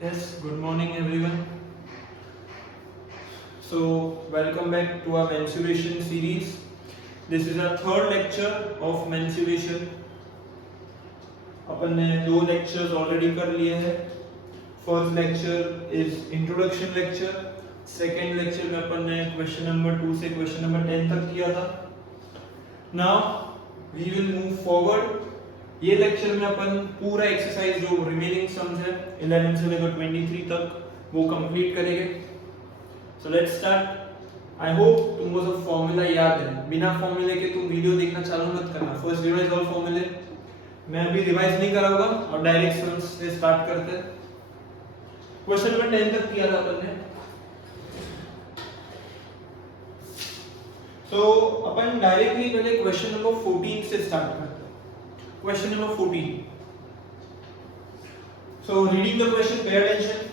Yes, good morning everyone. So, welcome back to our mensuration series. This is our third lecture of mensuration. अपन ने दो lectures already कर लिए हैं. First lecture is introduction lecture. Second lecture में अपन ने question number 2 से question number 10 तक किया था. Now we will move forward. ये लेक्चर में अपन पूरा एक्सरसाइज जो रिमेनिंग सम्स है 11 से लेकर 23 तक वो कंप्लीट करेंगे. So let's start. I hope तुमको सब फॉर्मूला याद है. बिना फॉर्मूले के तुम वीडियो देखना चालू मत करना. फर्स्ट रिवाइज ऑल फॉर्मूले. मैं अभी रिवाइज नहीं कराऊंगा और डायरेक्ट सम्स से स्टार्ट करते हैं. क्वेश्चन नंबर 10 तक किया था अपन ने. सो अपन डायरेक्टली पहले क्वेश्चन नंबर 14 से स्टार्ट करते हैं. Question number 14. So reading the question, pay attention.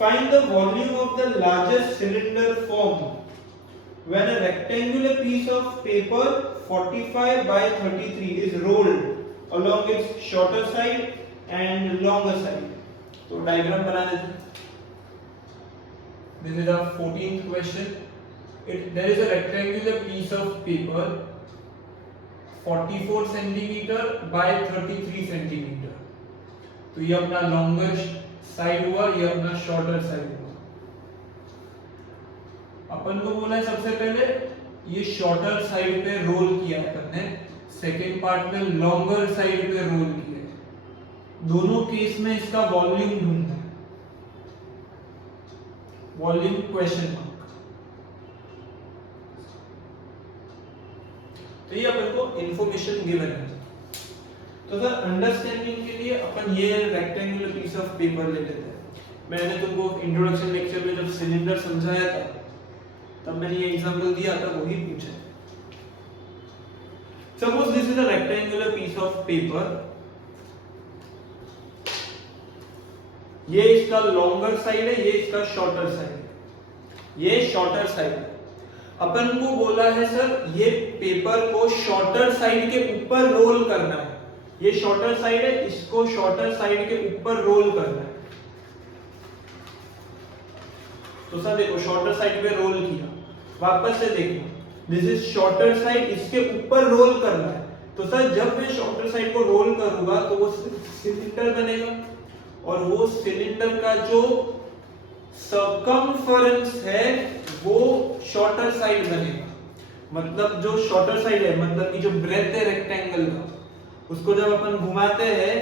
Find the volume of the largest cylinder formed when a rectangular piece of paper 45 by 33 is rolled along its shorter side and longer side. So diagram बना देते हैं. This is our 14th question. There is a rectangular piece of paper 44 centimetre bye 33 centimetre. तो ये अपना longer side हुआ, ये अपना shorter side हुआ. अपन को बोला है सबसे पहले ये शॉर्टर साइड पे रोल किया है अपन ने. सेकेंड पार्ट में लॉन्गर साइड पे रोल किया है. दोनों केस में इसका वॉल्यूम ढूंढना है. Volume question mark. तो ये अपन को इंफॉर्मेशन गिवन है. तो सर अंडरस्टैंडिंग के लिए अपन ये रेक्टेंगुलर पीस ऑफ पेपर ले लेते हैं. मैंने तुमको इंट्रोडक्शन लेक्चर में जब सिलेंडर समझाया था तब मैंने ये एग्जांपल दिया था, वही पूछा. Suppose this is a rectangular piece of paper. ये इसका लॉन्गर साइड है, ये इसका शॉर्टर साइड है. ये शॉर्टर साइड है. अपन को बोला है सर ये पेपर को शॉर्टर साइड के ऊपर रोल करना है. ये शॉर्टर साइड है, इसको शॉर्टर साइड के ऊपर रोल करना है. तो सर देखो शॉर्टर साइड पे रोल किया, वापस से देखो दिस इज शॉर्टर साइड, इसके ऊपर रोल करना है. तो सर जब मैं शॉर्टर साइड को रोल करूंगा तो वो सिलेंडर बनेगा और वो सिलेंडर का जो सर्कमफरेंस है वो शॉर्टर साइड बनेगा. मतलब जो शॉर्टर साइड है मतलब कि जो ब्रेथ है रेक्टेंगल का, उसको जब अपन घुमाते हैं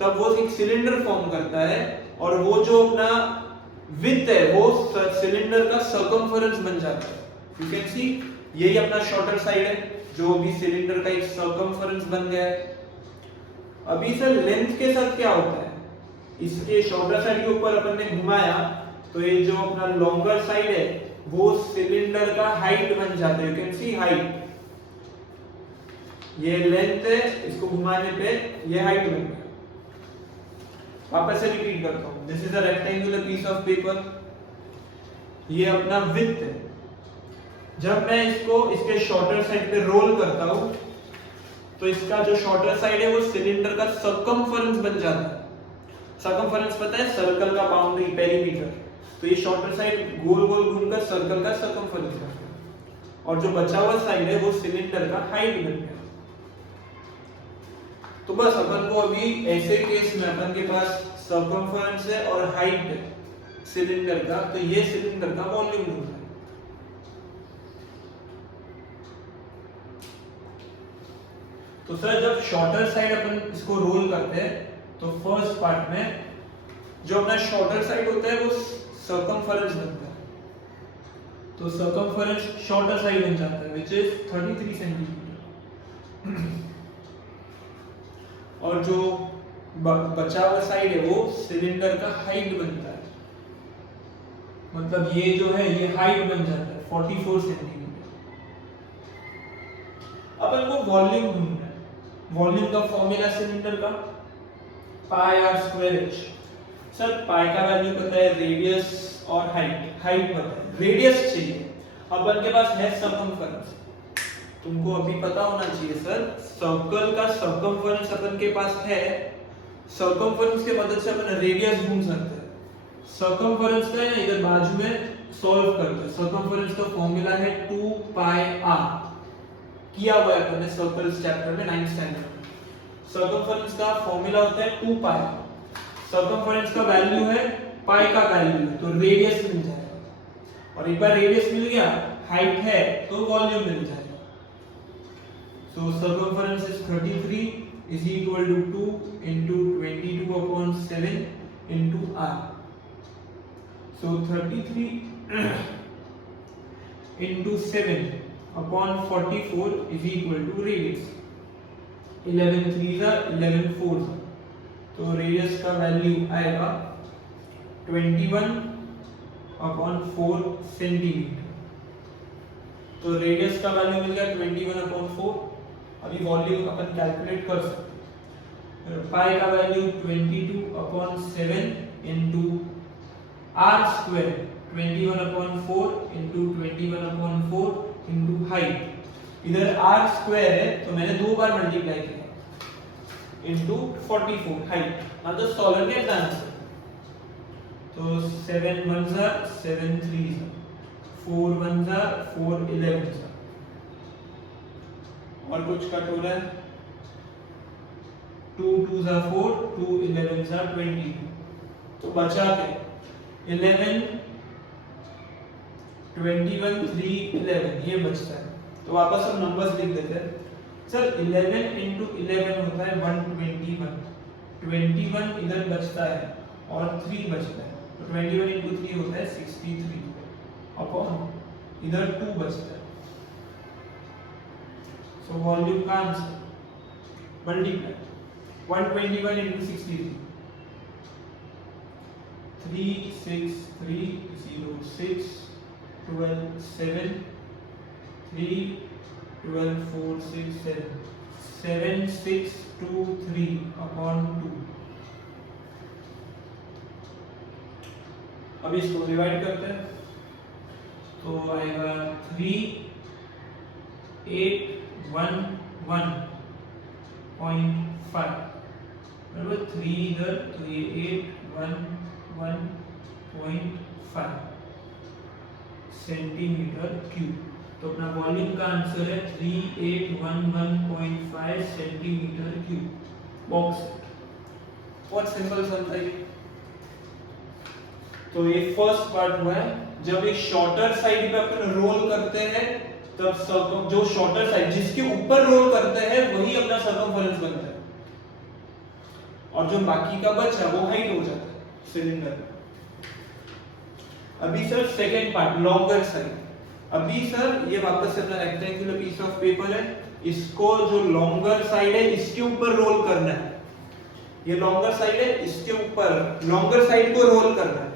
तब वो एक सिलेंडर फॉर्म करता है और वो जो अपना विड्थ है वो सिलेंडर का सर्कमफरेंस बन जाता है. यू कैन सी यही अपना शॉर्टर साइड है जो भी सिलेंडर का एक सर्कमफरेंस बन गया है. अभी सर लेंथ के साथ क्या होता है, इसके शॉर्टर साइड के ऊपर अपन ने घुमाया तो ये जो अपना लॉन्गर साइड है वो सिलेंडर का हाइट बन जाता है. You can see height. ये लेंथ है, इसको घुमाने पे ये हाइट बन गया. वापस से रिपीट करता हूं. This is a rectangular piece of paper. ये अपना विड्थ है. जब मैं इसको इसके शॉर्टर साइड पे रोल करता हूं तो इसका जो शॉर्टर साइड है वो सिलेंडर का सर्कमफरेंस बन जाता है. सर्कमफरेंस पता है सर्कल का बाउंड्री पेरीमीटर. तो ये शॉर्टर साइड गोल गोल घूमकर सर्कल का सर्कमफरेंस करता है और जो बचा हुआ साइड है वो सिलेंडर का हाइट बन गया. तो बस अपन को अभी ऐसे केस में अपन के पास सर्कमफरेंस है और हाइट है सिलेंडर का, तो ये सिलेंडर का वॉल्यूम ढूंढना है. तो सर जब शॉर्टर साइड अपन इसको रोल करते हैं तो फर्स्ट पार्ट में जो अपना शॉर्टर साइड होता है वो सर्कमफरेंस बनता है. तो सर्कमफरेंस शॉर्टर साइड बन जाता है व्हिच इज 33 सेंटीमीटर. और जो बचा हुआ साइड है वो सिलेंडर का हाइट बनता है. मतलब ये जो है ये हाइट बन जाता है 44 सेंटीमीटर. अपन को वॉल्यूम ढूंढना है. वॉल्यूम का फॉर्मूला सिलेंडर का pi r square h. Sir pi का वैल्यू पता है, रेडियस और हाइट. हाइट पता है, रेडियस चाहिए. अपन के पास है सर्कमफरेंस. तुमको अभी पता होना चाहिए सर सर्कल का सर्कमफरेंस अपन के पास है सर्कमफरेंस के मदद से अपन रेडियस ढूंढ सकते हैं। सर्कमफरेंस का है इधर बाजू में सॉल्व करते हैं। सर्कमफरेंस का फॉर्मूला है 2 पाई r, किया हुआ है अपने सर्कल्स चैप्टर में 9th स्टैंडर्ड में। सर्कमफरेंस का फॉर्मूला होता है 2 पाई। सर्कमफरेंस का वैल्यू है पाई का वैल्यू है, तो रेडियस मिल जाएगा। और एक बार रेडियस मिल गया, हाइट है तो वॉल्यूम मिल जाएगा। So circumference is 33 is equal to 2 into 22 upon 7 into r. So 33 into 7 upon 44 is equal to radius. 11 3s are 11 4s. तो रेडियस का वैल्यू आएगा 21 upon 4 सेंटीमीटर। तो रेडियस का वैल्यू मिल गया 21 upon 4। अभी वॉल्यूम अपन कैलकुलेट कर सकते हैं। पाई का value 22 upon 7 into r square 21 upon 4 into 21 upon 4 into height. इधर आर स्क्वायर है तो मैंने दो बार मल्टीप्लाई किया into 44 height. Now the solve get the answer. तो 7 1s are 7 3s are 4 1s are 4 11s are। और कुछ कट हो रहा है, 2 2s are 4 2 11s are 22। तो बचा के 11 21 3 11 ये बचता है। तो वापस हम नंबर्स लिख देते हैं। सर 11 into 11 होता है 121, 21 इधर बचता है और 3 बचता है, तो 21 into 3 होता है 63 अपॉन इधर 2 बचता है। So वॉल्यूम का आंसर मल्टीप्लाई 121 into 63 36306 12 7 3 12 4 6 7 7623 upon 2। अब इसको डिवाइड करते हैं तो आएगा 3811.5 बराबर 3 इधर तो ये 811.5 सेंटीमीटर क्यूब। तो अपना वॉल्यूम का आंसर है 3811.5 सेंटीमीटर क्यूब। बॉक्स बहुत सिंपल समझा ये। तो ये फर्स्ट पार्ट हुआ है। जब एक शॉर्टर साइड पे अपन रोल करते हैं तब जो शॉर्टर साइड जिसके ऊपर रोल करते हैं वही अपना सर्कमफरेंस बनता है, और जो बाकी का बचा वो हाइट हो जाता है सिलेंडर का। अभी sir second part longer side. अभी सर ये वापस से अपना रेक्टेंगुलर पीस ऑफ पेपर है, इसको जो लॉन्गर साइड है इसके ऊपर रोल करना है। ये लॉन्गर साइड है, इसके ऊपर लॉन्गर साइड को रोल करना है।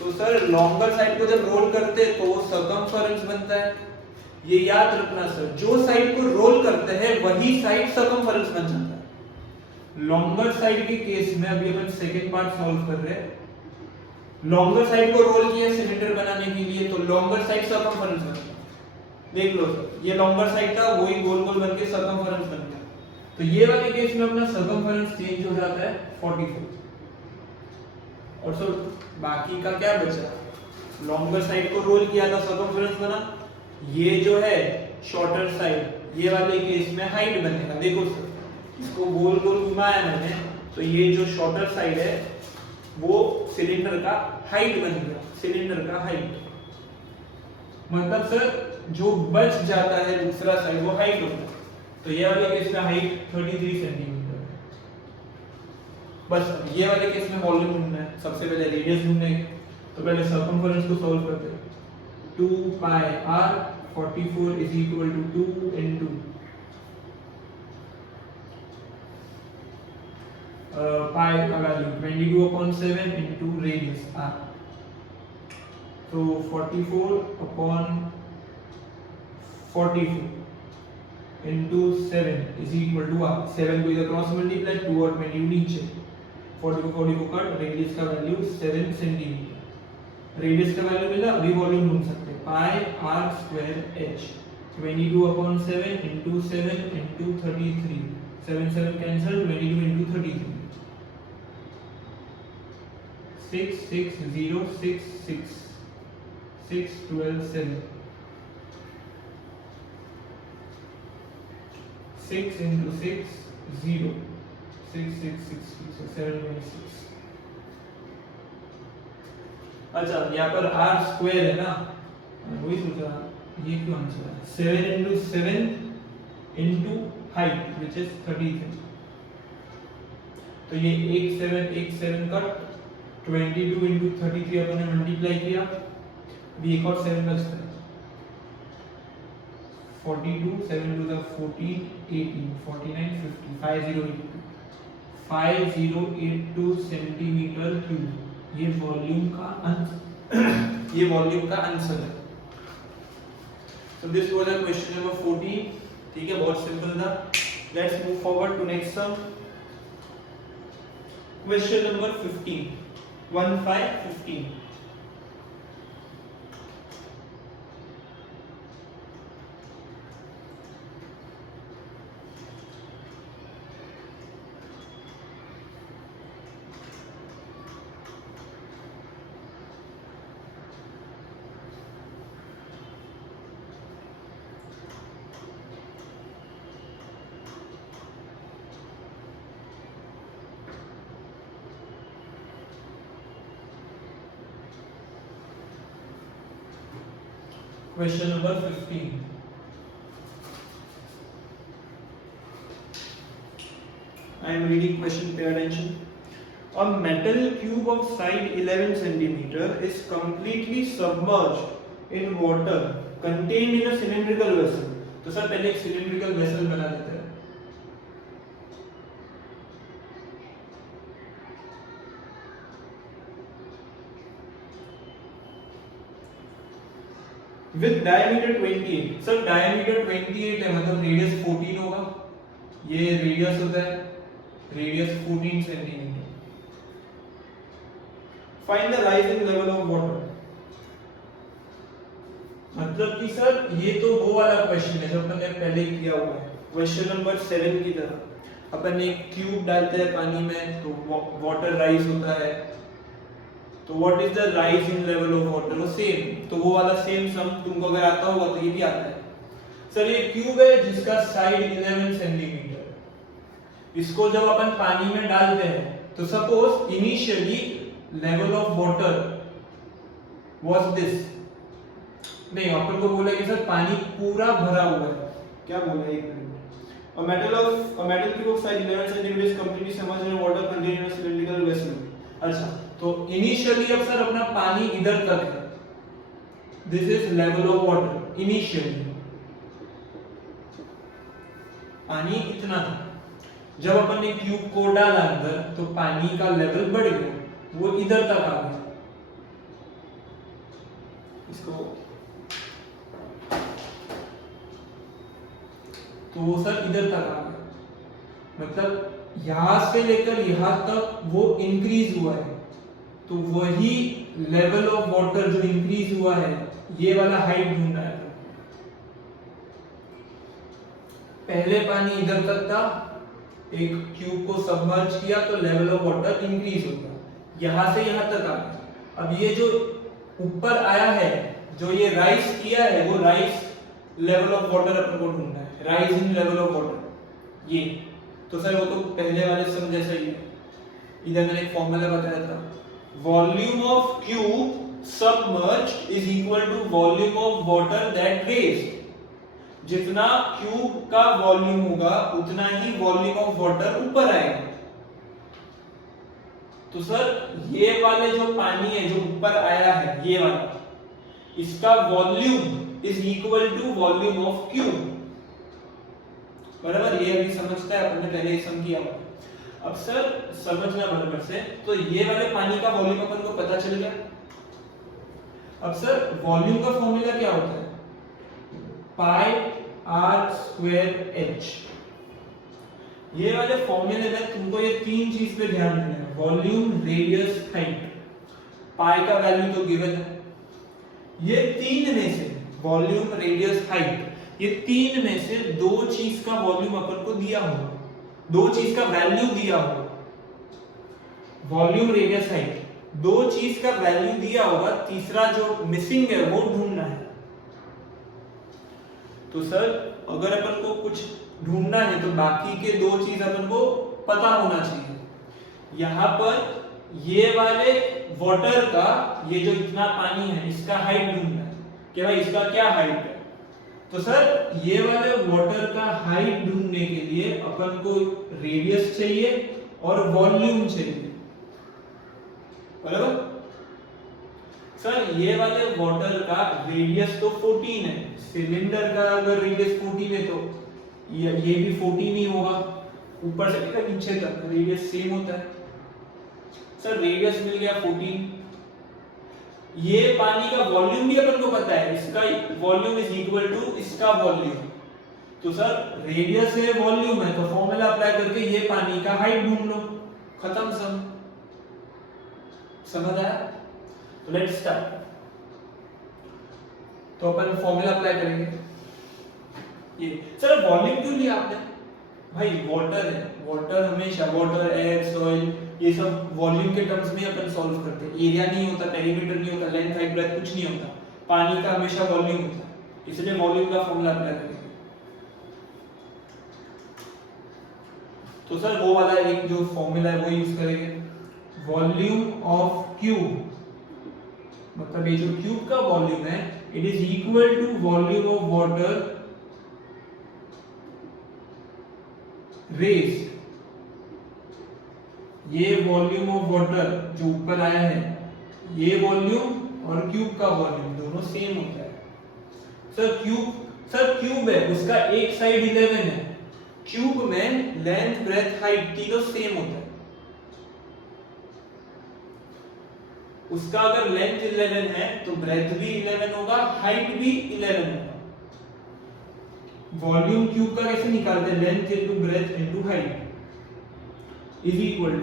तो सर लॉन्गर साइड को जब रोल करते हैं तो सर्कमफरेंस बनता है। ये याद रखना सर, जो साइड को रोल करते हैं वही साइड सर्कमफरेंस बन जाता है। लॉन्गर साइड के केस में अभी अपन सेकंड पार्ट सॉल्व कर रहे हैं। लॉन्गर साइड को रोल किया सिलेंडर बनाने के लिए तो लॉन्गर साइड सर्कमफरेंस बन गया। देख लो सर, ये लॉन्गर साइड था वही गोल गोल बनके सर्कमफरेंस बन गया। तो ये वाले केस में अपना सर्कमफरेंस चेंज हो जाता है 44। और सर बाकी का क्या बचा? लॉन्गर साइड को रोल किया था सर्कमफरेंस बना। ये जो है शॉर्टर साइड, ये वाले केस में हाइट बनेगा। देखो सर, इसको गोल गोल घुमाया मैंने तो ये जो शॉर्टर साइड है वो सिलेंडर का हाइट बन गया। सिलेंडर का हाइट मतलब सर जो बच जाता है दूसरा साइड वो हाइट होता है। तो ये वाले केस में हाइट 33 सेंटीमीटर। बस ये वाले केस में वॉल्यूम ढूंढना है। सबसे पहले रेडियस ढूंढने, तो पहले सर्कमफरेंस को सॉल्व करते हैं। 2 पाई r 44 is equal to 2 into पाई का value 22 upon 7 into radius r। तो 44 upon 44 into 7 is equal to r। 7 को इधर क्रॉस मल्टीप्लाई, 2 और 22 नीचे, 44 कट, रेडियस का वैल्यू 7 सेंटीमीटर। रेडियस का वैल्यू मिला, अभी वॉल्यूम ढूंढ सकते हैं। पाई r square h 22/7 into 7 into 33. 7 7 cancel, 22 into 33. 6 6 0 6 6 6 12 7. 6 into 6 0 6 6 6 so 7 26. अच्छा यहाँ पर r स्क्वायर है ना, वही सोच रहा ये क्यों आंसर है 7 into 7 into height which is 33. तो ये एक 7 कट 22 into 33 अपन ने मल्टीप्लाई किया, भी एक और 7 बचता है 42 7 to the 14 18 49 50 5082 सेंटीमीटर क्यूब. ये वॉल्यूम का आंसर है. So this was the question number 14. ठीक है, बहुत सिंपल था. Let's move forward to next sum. Question number 15. 15. Question number 15. I am reading question, pay attention. A metal cube of side 11 centimeter is completely submerged in water contained in a cylindrical vessel. तो sir पहले एक cylindrical vessel बना लेते हैं. With diameter 28. Sir diameter 28 है मतलब radius 14 होगा. ये रेडियस होता है, radius 14 centimetre. Find the rising level of water. मतलब कि सर ये तो वो वाला क्वेश्चन है जो अपन ने पहले किया हुआ है. क्वेश्चन नंबर 7 की तरह अपन एक ट्यूब डालते हैं पानी में तो वाटर राइज होता है. तो what is the rise in level of water? वो सेम, तो वो वाला सेम सम तुमको अगर आता होगा तो ये भी आता है. सर ये क्यूब है जिसका साइड 11 सेंटीमीटर. इसको जब अपन पानी में डालते हैं तो suppose initially level of water was this. नहीं, अपन को बोला कि सर पानी पूरा भरा हुआ है. क्या बोला है? एक minute. A metal cube of size 11 cm is completely submerged in water contained in a cylindrical vessel. अच्छा, तो इनिशियली अब सर अपना पानी इधर तक है. This is level of water. Initially पानी इतना था. जब अपन ने क्यूब को डाला अंदर तो पानी का लेवल बढ़ गया, वो इधर तक आ गया. इसको तो वो सर इधर तक आ गया, मतलब यहां से लेकर यहां तक वो इंक्रीज हुआ है. तो वही लेवल ऑफ वाटर जो इंक्रीज हुआ है, ये वाला हाइट ढूंढना है. पहले पानी इधर तक था, एक क्यूब को सबमर्ज किया तो लेवल ऑफ वाटर इंक्रीज होगा, यहां से यहां तक आ गया. अब ये जो ऊपर आया है, जो ये राइज किया है, वो राइज लेवल ऑफ वाटर अपन को ढूंढना है. Rise in level of water ये. तो सर वो तो पहले वाले सम जैसा ही है. इधर मैंने एक फॉर्मूला बताया था, volume of cube submerged is equal to volume of water that raised. जितना क्यूब का वॉल्यूम होगा उतना ही वॉल्यूम ऑफ वाटर ऊपर आएगा. तो सर ये वाले जो पानी है जो ऊपर आया है, ये वाला, इसका volume is equal to volume of cube. बराबर. ये अभी समझता है, अपन ने पहले ये सम किया हुआ. अब सर समझना बराबर से, तो ये वाले पानी का वॉल्यूम अपन को पता चल गया. अब सर वॉल्यूम का फॉर्मूला क्या होता है? पाई आर स्क्वायर एच. ये वाले फॉर्मूले में तुमको ये तीन चीज पे ध्यान देना है, वॉल्यूम, रेडियस, हाइट. पाई का वैल्यू तो गिवन है. ये तीन में से वॉल्यूम, रेडियस, हाइट, ये तीन में से दो चीज का वॉल्यूम अपन को दिया होगा, दो चीज का वैल्यू दिया होगा, वॉल्यूम रेडियस हाइट, दो चीज का वैल्यू दिया होगा, तीसरा जो मिसिंग है वो ढूंढना है। तो सर अगर अपन को कुछ ढूंढना है तो बाकी के दो चीज अपन को पता होना चाहिए। यहां पर ये वाले वाटर का, ये जो इतना पानी है इसका हाइट ढूंढना है कि भाई इसका क्या हाइट है। तो सर ये वाले वाटर का हाइट ढूंढने के लिए अपन को रेडियस चाहिए और वॉल्यूम चाहिए, बराबर। सर ये वाले वाटर का रेडियस तो 14 है, सिलेंडर का अगर रेडियस 14 है तो ये भी 14 ही होगा, ऊपर से लेकर नीचे तक रेडियस सेम होता है। सर रेडियस मिल गया 14, ये पानी का वॉल्यूम भी अपन को पता है, इसका वॉल्यूम इज इक्वल टू इसका वॉल्यूम। तो सर रेडियस है वॉल्यूम है तो फॉर्मूला अप्लाई करके ये पानी का हाइट ढूंढ लो, खत्म सब। समझ आया? तो लेट्स स्टार्ट। तो अपन फॉर्मूला अप्लाई करेंगे। ये सर वॉल्यूम क्यों लिया आपने? भाई वाटर है, वाटर हमेशा, वाटर, एयर, सॉइल, ये सब वॉल्यूम के टर्म्स में अपन सॉल्व करते हैं। एरिया नहीं होता, पेरीमीटर नहीं होता, लेंथ, हाइट, ब्रेथ कुछ नहीं होता, पानी का हमेशा वॉल्यूम होता है, इसलिए वॉल्यूम का फॉर्मूला अप्लाई करेंगे। तो सर वो वाला एक जो फॉर्मूला है वो यूज करेंगे, वॉल्यूम ऑफ क्यूब, मतलब ये जो क्यूब का वॉल्यूम है it is equal to volume of water raised. ये वॉल्यूम ऑफ वाटर जो ऊपर आया है, ये वॉल्यूम और क्यूब का वॉल्यूम दोनों सेम होता है। सर क्यूब है, उसका एक साइड 11 है, क्यूब में लेंथ, ब्रेथ, हाइट तीनों सेम होता है। उसका अगर लेंथ 11 है तो ब्रेथ भी 11 होगा, हाइट भी 11 होगा। वॉल्यूम क्यूब का कैसे निकालते हैं? Length into breadth into height is equal to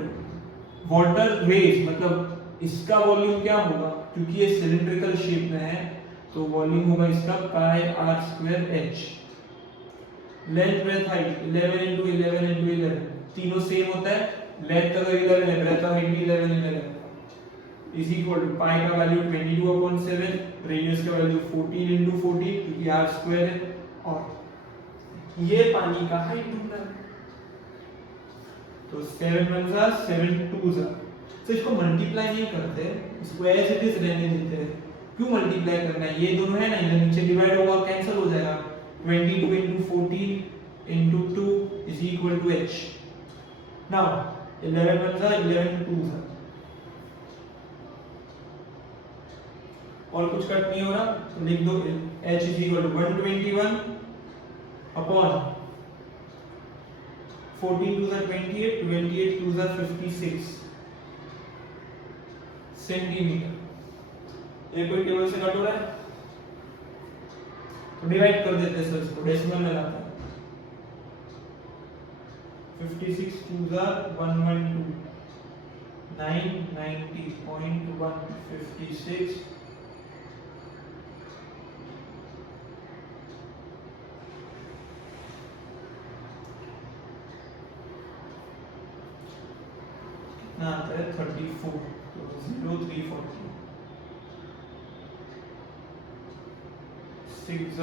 water raise, मतलब इसका वॉल्यूम क्या होगा, क्योंकि ये सिलिंड्रिकल शेप में है तो वॉल्यूम होगा इसका pi r square h. Length, breadth, height 11 into 11 into 11 तीनों सेम होता है, लेंथ अगर 11 है, ब्रेथ हाइट भी 11 इज इक्वल टू पाई का वैल्यू 22/7, रेडियस का वैल्यू 14 इनटू 14 क्योंकि आर स्क्वायर है, और ये पानी का हाइट ढूंढना है। तो 7 1 जा 7 2 जा, तो इसको मल्टीप्लाई नहीं करते, इसको एज इट इज रहने देते हैं। क्यों मल्टीप्लाई करना है? ये दोनों है ना, इधर नीचे डिवाइड होगा, कैंसिल हो जाएगा। 22 into 14 into 2 is equal to h। Now 11 1 जा 11 2 जा, और कुछ कट नहीं हो रहा तो लिख दो h is equal to 121 upon 14 2 28, 28 2 56 centimetre. ये कोई टेबल से कट हो रहा है तो डिवाइड कर देते हैं सर, इसको डेसिमल में लाते हैं। 56 2 112 990.156 ना आता है 34, तो 0340 6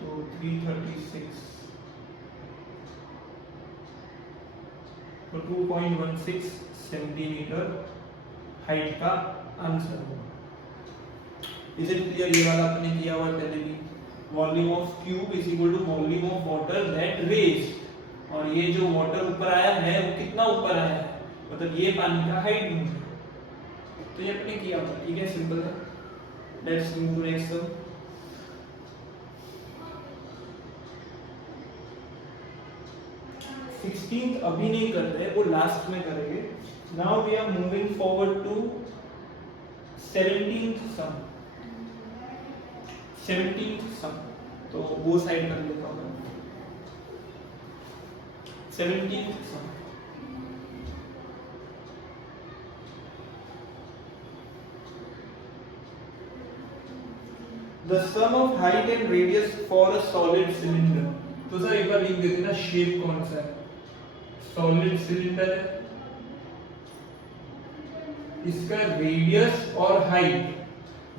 तो 336, तो 2.16 सेंटीमीटर हाइट का आंसर होगा। Is it clear? ये वाला आपने किया हुआ पहले भी, volume of cube is equal to volume of water that raise, और ये जो वाटर ऊपर आया है वो कितना ऊपर आया है, मतलब ये पानी का हाइट ढूंढना है। तो ये अपने किया हुआ, ठीक है, सिंपल है। Let's move to next sum. 16th अभी नहीं कर रहे, वो लास्ट में करेंगे। Now we are moving forward to 17th sum. 17th sum, तो वो साइड कर लेता हूँ। 17th sum, the sum of height and radius for a solid cylinder. तो सर एक बार लिख देते हैं ना, शेप कौन सा है, सॉलिड सिलेंडर है, इसका रेडियस और हाइट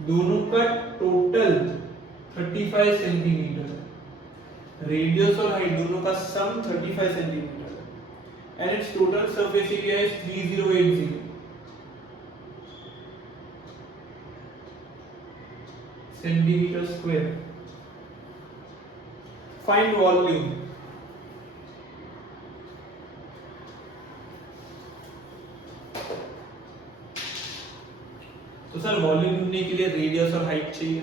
दोनों का टोटल 35 सेंटीमीटर है। रेडियस और हाइट दोनों का सम 35 सेंटीमीटर है and it's total surface area is 3080 centimetre square. Find volume. तो सर वॉल्यूम ढूंढने के लिए रेडियस और हाइट चाहिए,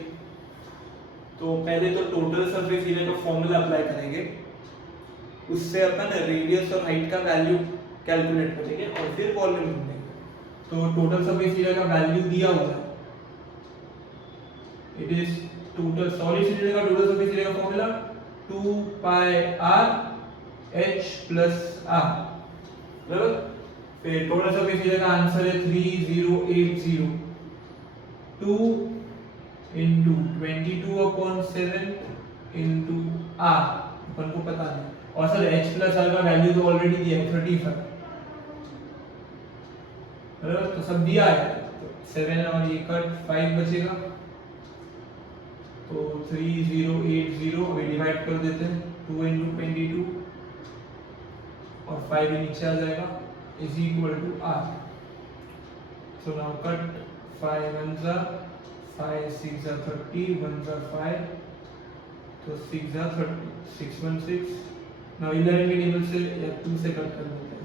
तो पहले तो टोटल सरफेस एरिया का फॉर्मूला अप्लाई करेंगे, उससे अपन रेडियस और हाइट का वैल्यू कैलकुलेट करेंगे और फिर वॉल्यूम ढूंढेंगे। तो टोटल सरफेस एरिया का वैल्यू दिया हुआ है, it is total solid cylinder का टोटल सरफेस एरिया का फॉर्मूला 2 पाई r h प्लस r, बराबर। फिर टोटल सरफेस एरिया का आंसर है 3080, 2 into 22/7 into r, अपन को पता नहीं, और सर h प्लस r का वैल्यू तो ऑलरेडी दिया है 35, बराबर। तो सब दिया है, तो 7 और ये कट 5 बचेगा, तो 3080 अभी डिवाइड कर देते हैं, 2 into 22 और 5 नीचे आ जाएगा, is equal to r। so now cut 5 ones are 5, 6 are 30, 1s are 5, तो 6 are 30, 6 1 6। now 11 के टेबल से या 2 से कट कर देते हैं,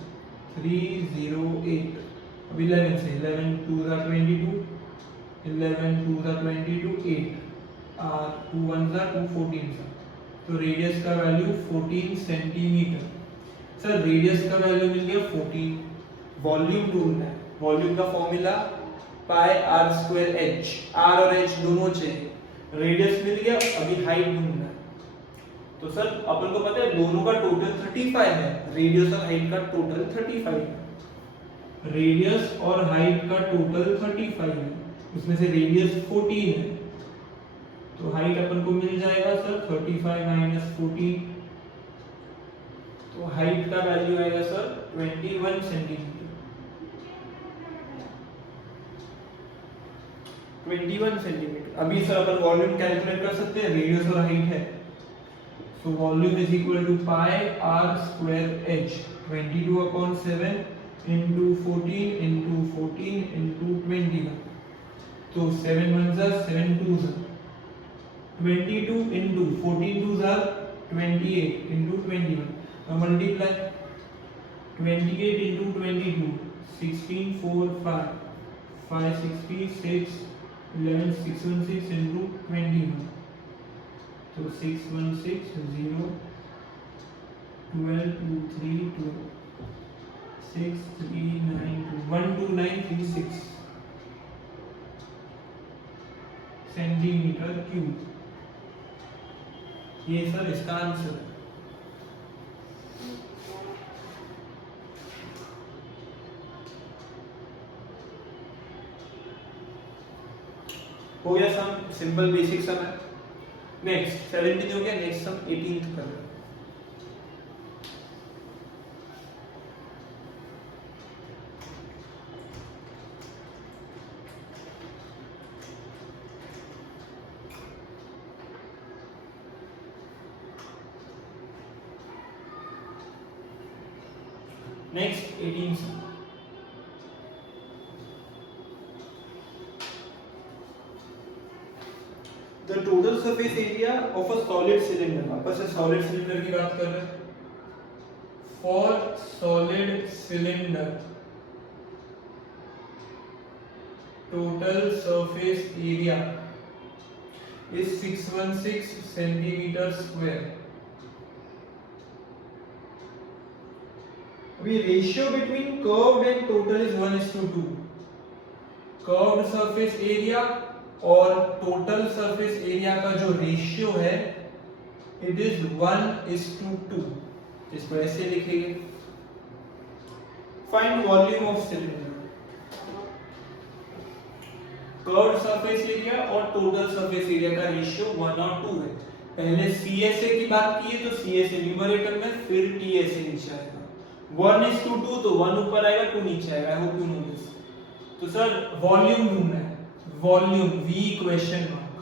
308। अब 11 से 11 2s are 22, 11 2s are 22, 8 और 2 1s are 2, 14 are, तो रेडियस का वैल्यू 14 सेंटीमीटर। सर रेडियस का वैल्यू मिल गया 14, वॉल्यूम ढूंढना है, वॉल्यूम का फॉर्मूला पाई r स्क्वायर h, r और h दोनों चाहिए, रेडियस मिल गया, अभी हाइट ढूंढना है। तो सर अपन को पता है दोनों का टोटल 35 है, रेडियस और हाइट का टोटल 35 है, रेडियस और हाइट का टोटल 35 है, उसमें से रेडियस 14 है, तो हाइट अपन को मिल जाएगा सर 35 माइनस 14, तो हाइट का वैल्यू आएगा सर 21 सेंटीमीटर, 21 सेंटीमीटर। अभी सर अपन वॉल्यूम कैलकुलेट कर सकते हैं, रेडियस और हाइट है, so volume is equal to pi r square h, 22/7 into 14 into 14 into 21, तो 7 1s are 7 2s are 22 into 14 2s are 28 into 21, now multiply 28 into 22, 16 4 5 5 66 11 616 into 21, तो 616 0 12 2 3 2 6 3 9 2 12936 centimetre cube, ये sir इसका answer है। हो गया सम, सिंपल बेसिक सम है। Next 17 हो गया, नेक्स्ट सम 18 कर रहे हैं। Next 18 sum, the total surface area of a solid cylinder, वापस से solid cylinder की बात कर रहे हैं, for solid cylinder total surface area is 616 centimeter square। अभी ratio between curved and total is 1:2, curved surface area और टोटल सरफेस एरिया का जो रेशियो है इट इज 1:2, इसको ऐसे लिखेंगे। Find volume of cylinder. Curved surface area और total surface area का रेशियो 1 और 2 है। पहले CSA की बात की है तो CSA न्यूमरेटर में, फिर TSA नीचे आएगा। 1:2 तो 1 ऊपर आएगा 2 नीचे आएगा। I hope you know this. तो सर वॉल्यूम ढूंढना है, वॉल्यूम V क्वेश्चन मार्क।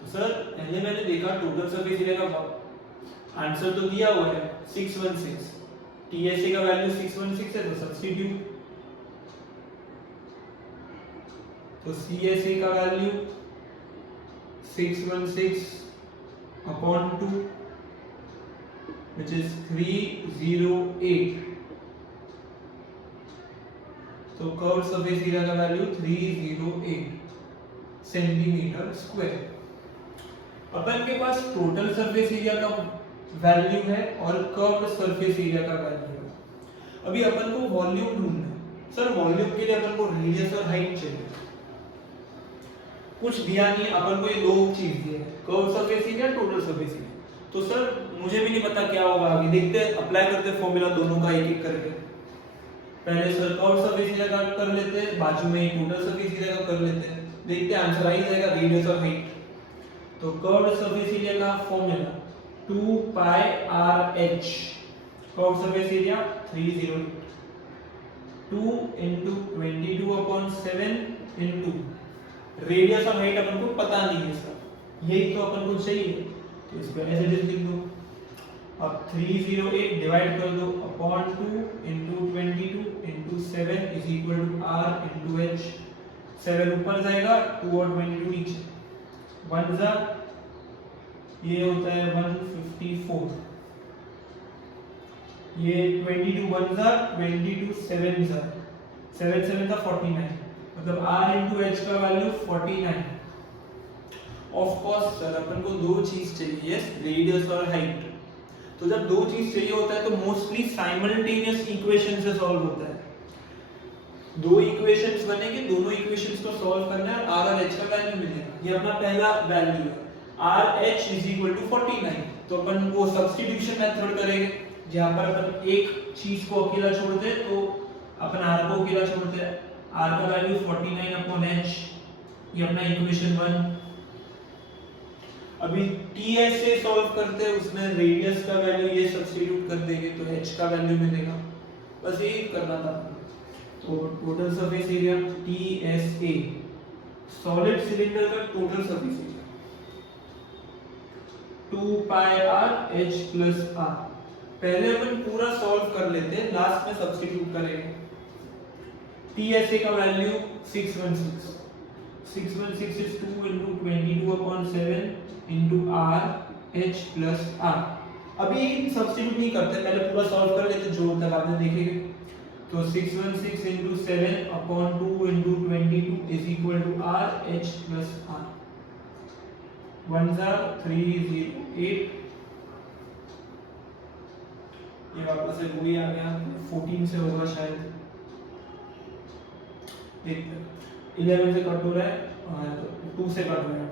तो सर पहले मैंने देखा टोटल सरफेस एरिया का आंसर तो दिया हुआ है 616, TSA का वैल्यू 616 है तो सब्स्टिट्यूट। तो CSA का वैल्यू 616 upon 2 which is 308। तो कर्व सरफेस एरिया का वैल्यू 308 सेंटीमीटर स्क्वायर। अपन के पास टोटल सरफेस एरिया का वैल्यू है और कर्व सरफेस एरिया का वैल्यू है। अभी अपन को वॉल्यूम ढूंढना है। सर वॉल्यूम के लिए अपन को रेडियस और हाइट चाहिए। कुछ दिया नहीं, अपन को ये दो चीज दी है, curve surface area, total surface area. तो सर मुझे भी नहीं पता क्या होगा आगे, देखते हैं, अप्लाई करते हैं फॉर्मूला दोनों का एक एक करके। पहले सर कर्व सरफेस एरिया का कर लेते हैं, बाजू में ही टोटल सरफेस एरिया का कर लेते हैं, देखते हैं आंसर आ ही जाएगा रेडियस और हाइट। तो कर्व सरफेस एरिया का फॉर्मूला 2 पाई RH, curve surface area 308, 2 into 22/7 into radius और हाइट अपन को पता नहीं है सर, यही तो अपन को चाहिए, तो इसको ऐसे लिख दो। अब 308 डिवाइड कर दो upon 2 into 22 into 7 is equal to R into H। 7 ऊपर जाएगा, 2 और 22 नीचे, 1 जा, ये होता है 154, ये 22 1 जा, 22 7 जा, 7 7 का 49, मतलब R into H का वैल्यू 49। ऑफ कोर्स सर अपन को दो चीज चाहिए, यस, रेडियस और हाइट। तो जब दो चीज चाहिए होता है तो मोस्टली साइमल्टेनियस इक्वेशन से सॉल्व होता है। दो इक्वेशंस बनेंगे, दोनों इक्वेशंस को सॉल्व करना है, R और H का वैल्यू मिलेगा। ये अपना पहला वैल्यू है, RH is equal to 49। तो अपन वो सब्स्टिट्यूशन मेथड करेंगे, जहां पर अपन एक चीज को अकेला छोड़ते हैं तो अपन R को अकेला छोड़ते हैं, R का वैल्यू 49/H, ये अपना इक्वेशन 1। अभी TSA सॉल्व करते हैं, उसमें रेडियस का वैल्यू ये सब्स्टिट्यूट कर देंगे तो H का वैल्यू मिलेगा, बस यही करना था। तो total surface area TSA, solid cylinder का टोटल सरफेस एरिया 2 पाई RH प्लस R। पहले अपन पूरा सॉल्व कर लेते हैं, लास्ट में सब्स्टिट्यूट करेंगे। TSA का value 616, 616 is 2 into 22/7 into R H plus R। अभी सब्स्टिट्यूट नहीं करते, पहले पूरा सॉल्व कर लेते, जो होता है बाद में देखेंगे। तो 616 into 7/2 into 22 is equal to R H plus R। 1 जा 308, ये वापस से वही आ गया, 14 से होगा शायद, देखते हैं। 11 से कट हो रहा है, 2 से कट हो रहा है,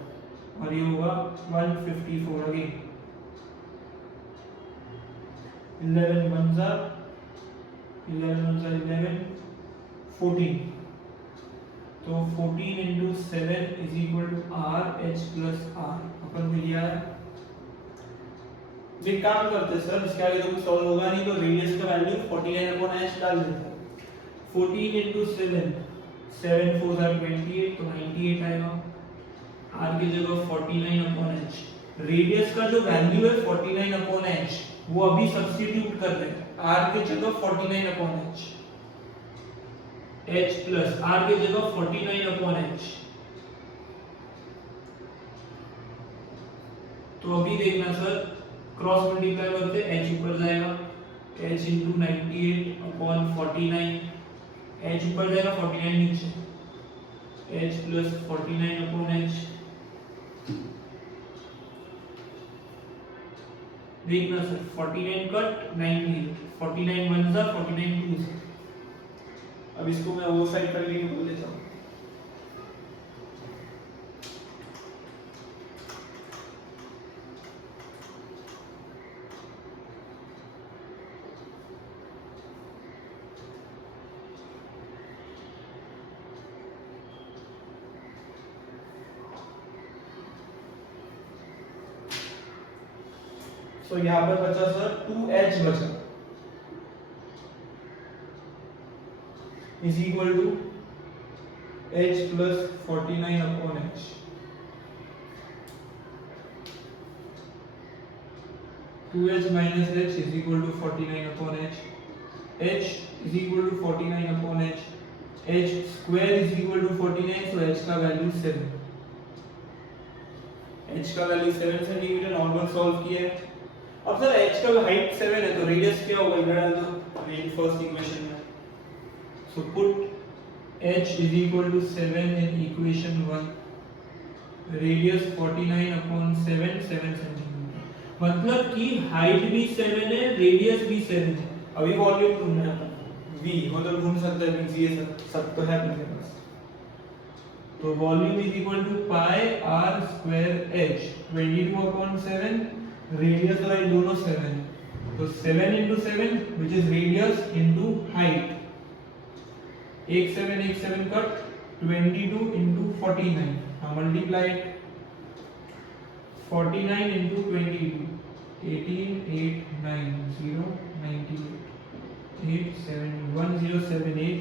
और ये होगा 154 अगेन। 11 1 जा 11 14, तो 14 into 7 is equal to R H plus R। अपन को लिया है, एक काम करते हैं सर, इसके आगे तो कुछ सॉल्व होगा नहीं, तो रेडियस का वैल्यू 49/H डाल देते हैं। 14 into 7, 7 4 are 28, तो 98 आएगा। R की जगह 49/H, रेडियस का जो वैल्यू है 49/H, वो अभी सब्स्टिट्यूट कर रहे हैं। R की जगह 49/H, H प्लस R की जगह 49/H। तो अभी देखना सर, क्रॉस मल्टीप्लाई करते, H ऊपर जाएगा, H into 98/49, H ऊपर जाएगा, 49 नीचे, H plus 49/H। देखना सर, 49 कट 98, 49 1 जा 49 2 जा। अब इसको मैं वो साइड कर लेके बोल देता हूँ। तो यहाँ पर बचा सर 2h बचा is equal to h plus 49 upon h। Two h minus h is equal to 49 upon h, h is equal to 49 upon h, h square is equal to 49, so h का value 7, h का value 7 centimetre. Normal solve किया है। अब sir h का height 7 है तो radius क्या होगा, इधर डाल दो फर्स्ट इक्वेशन में। So put h is equal to 7 in equation 1, radius 49 upon 7 centimetre. मतलब कि हाइट भी 7 है, रेडियस भी 7 है। अभी वॉल्यूम ढूंढना है v, मतलब ढूंढ सकता है v, ये सब तो है अपने पास। तो volume is equal to pi r square h, 22 upon 7, radius तो ये दोनों 7 है, तो 7 into 7 which is radius into height, एक 7 cut, 22 into 49, multiply 49 into 22, 18 8 9 0 98 8 7 1078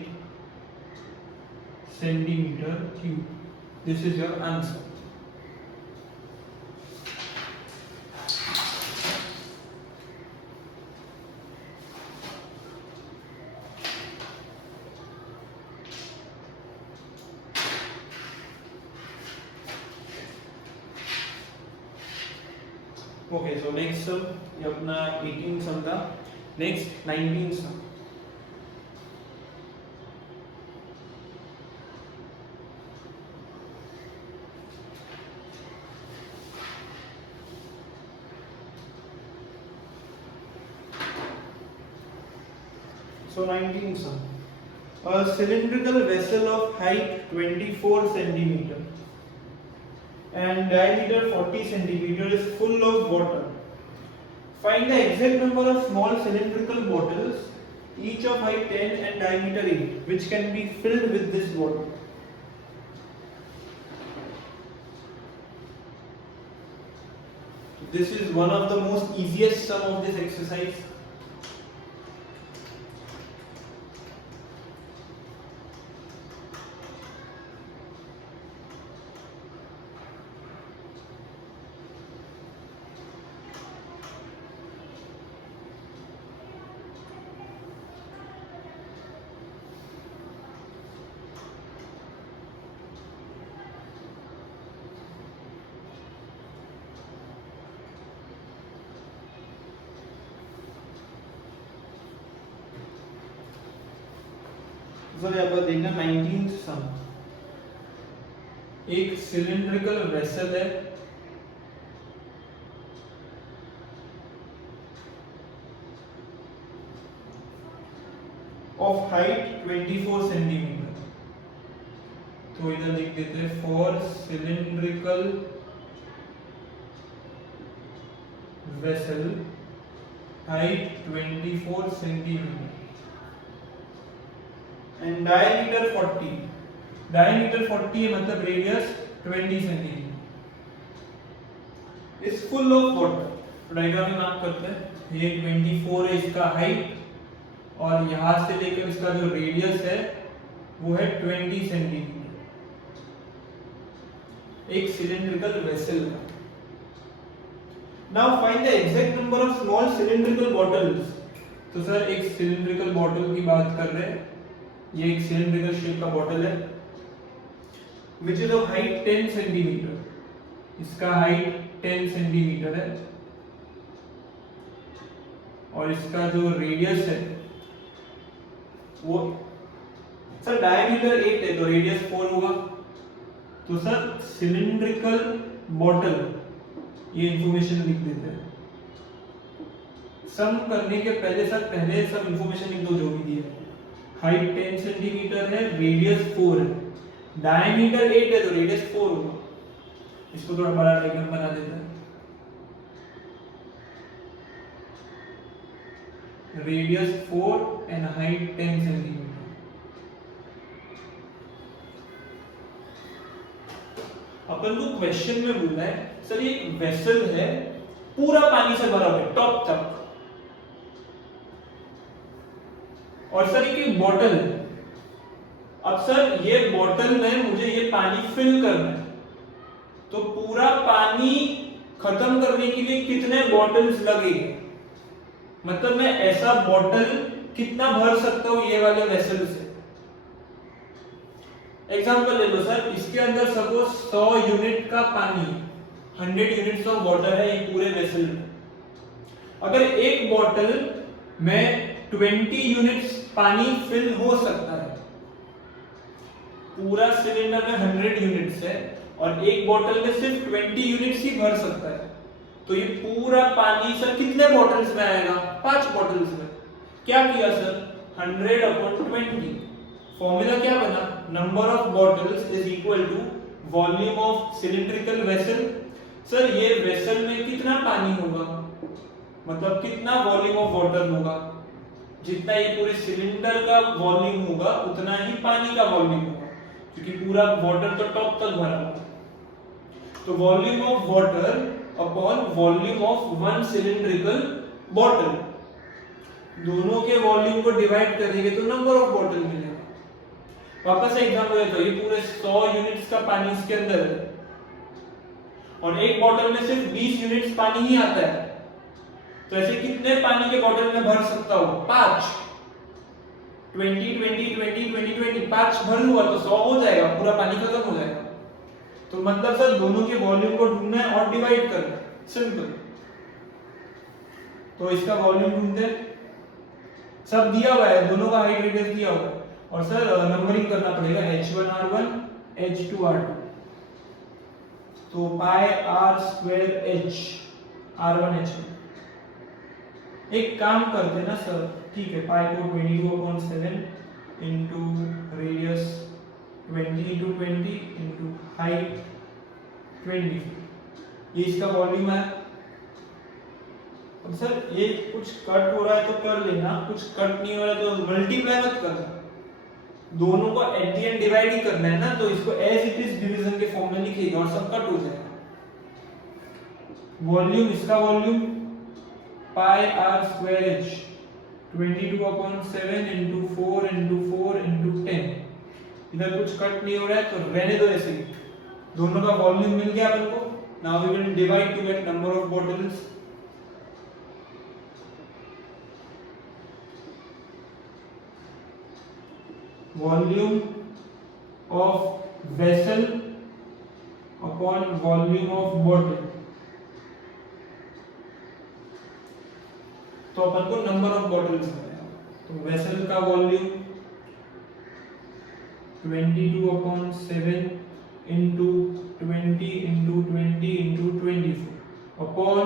centimeter cube. This is your answer. Okay, so next sum ये अपना 18 sum था। Next 19 sum। So 19 sum, a cylindrical vessel of height 24 centimeter and diameter 40 centimeter is full of water. Find the exact number of small cylindrical bottles, each of height 10 and diameter 8, which can be filled with this water. This is one of the most easiest sum of this exercise. Sir यहाँ पर देखना 19th सम, एक cylindrical vessel है of height 24 centimetre. तो इधर लिख देते हैं for cylindrical vessel height 24 centimetre and diameter 40, diameter 40 है मतलब radius 20 centimetre, is full of water। तो डायग्राम में मार्क करते हैं, ये 24 है इसका हाइट और यहाँ से लेकर इसका जो रेडियस है वो है 20 सेंटीमीटर, एक सिलिंड्रिकल वेसल का। Now find the exact number of small cylindrical bottles. तो सर एक सिलिंड्रिकल बॉटल की बात कर रहे हैं, ये एक सिलिंड्रिकल शेप का बॉटल है which is of height 10 centimetre, इसका हाइट 10 सेंटीमीटर है और इसका जो रेडियस है वो सर डायमीटर 8 है तो रेडियस 4 होगा। तो सर सिलिंड्रिकल बॉटल ये इंफॉर्मेशन लिख देते हैं। सम करने के पहले सर पहले सब इंफॉर्मेशन लिख दो जो भी दिया। हाइट 10 सेंटीमीटर है, रेडियस 4 है, डायमीटर 8 है तो रेडियस 4 होगा। इसको थोड़ा बड़ा डायग्राम बना देते हैं। Radius 4 and height 10 centimetre. अपन को क्वेश्चन में बोला है सर ये एक वेसल है पूरा पानी से भरा हुआ है टॉप तक। और सर ये बॉटल, अब सर ये बॉटल में मुझे ये पानी फिल करना है, तो पूरा पानी खत्म करने के लिए कितने बॉटल्स लगेंगे, मतलब मैं ऐसा बॉटल कितना भर सकता हूं ये वाले वेसल से। एग्जांपल ले लो सर, इसके अंदर सपोज 100 यूनिट का पानी, 100 यूनिट्स ऑफ वाटर है ये पूरे वेसल में। अगर एक बॉटल में 20 यूनिट्स पानी फिल हो सकता है, पूरा सिलेंडर में 100 यूनिट्स है और एक बॉटल में सिर्फ 20 यूनिट्स ही भर सकता है, तो ये पूरा पानी सर कितने बॉटल्स में आएगा, 5 बॉटल्स में। क्या किया सर, 100/20। फॉर्मूला क्या बना, number of bottles is equal to volume of cylindrical vessel. Sir ये वेसल में कितना पानी होगा, मतलब कितना वॉल्यूम ऑफ वाटर होगा, जितना ये पूरे सिलेंडर का वॉल्यूम होगा उतना ही पानी का वॉल्यूम होगा, क्योंकि पूरा वाटर तो टॉप तक भरा हुआ। तो volume of water upon volume of one cylindrical bottle, दोनों के वॉल्यूम को डिवाइड करेंगे तो नंबर ऑफ बॉटल मिलेगा। वापस से एग्जांपल लेते हैं, ये पूरे 100 यूनिट्स का पानी इसके अंदर है और एक बॉटल में सिर्फ 20 यूनिट्स पानी ही आता है, तो ऐसे कितने पानी के बॉटल में भर सकता हूं, 5। 20 20 20 20 20 5 भर लूंगा तो 100 हो जाएगा, पूरा पानी खत्म हो जाएगा। तो मतलब सर दोनों के वॉल्यूम को ढूंढना है और डिवाइड करना है, सिंपल। तो इसका वॉल्यूम ढूंढते हैं, सब दिया हुआ है, दोनों का हाइट रेडियस दिया हुआ है, और सर नंबरिंग करना पड़ेगा, h1r1 h2r2, तो पाई r square h r1 h1। एक काम करते ना सर, ठीक है, पाई को 22/7 इनटू रेडियस 20/20 इनटू हाइट 20, ये इसका वॉल्यूम है। अब सर ये कुछ कट हो रहा है तो कर लेना, कुछ कट नहीं हो रहा है तो मल्टीप्लाई मत करना, दोनों को एट द एंड डिवाइड ही करना है ना, तो इसको एज इट इज डिवीजन के फॉर्म में लिखिएगा और सब कट हो जाएगा। वॉल्यूम, इसका वॉल्यूम पाई r square h 22/7 into 4 into 4 into 10। इधर कुछ कट नहीं हो रहा है तो रहने दो ऐसे ही, दोनों का वॉल्यूम मिल गया अपन को। Now we will divide to get number of bottles. Volume of vessel upon volume of bottle, तो अपन को नंबर ऑफ बॉटल्स मिलेगा। तो वेसल का volume 22/7 into 20 into 20 into 24 upon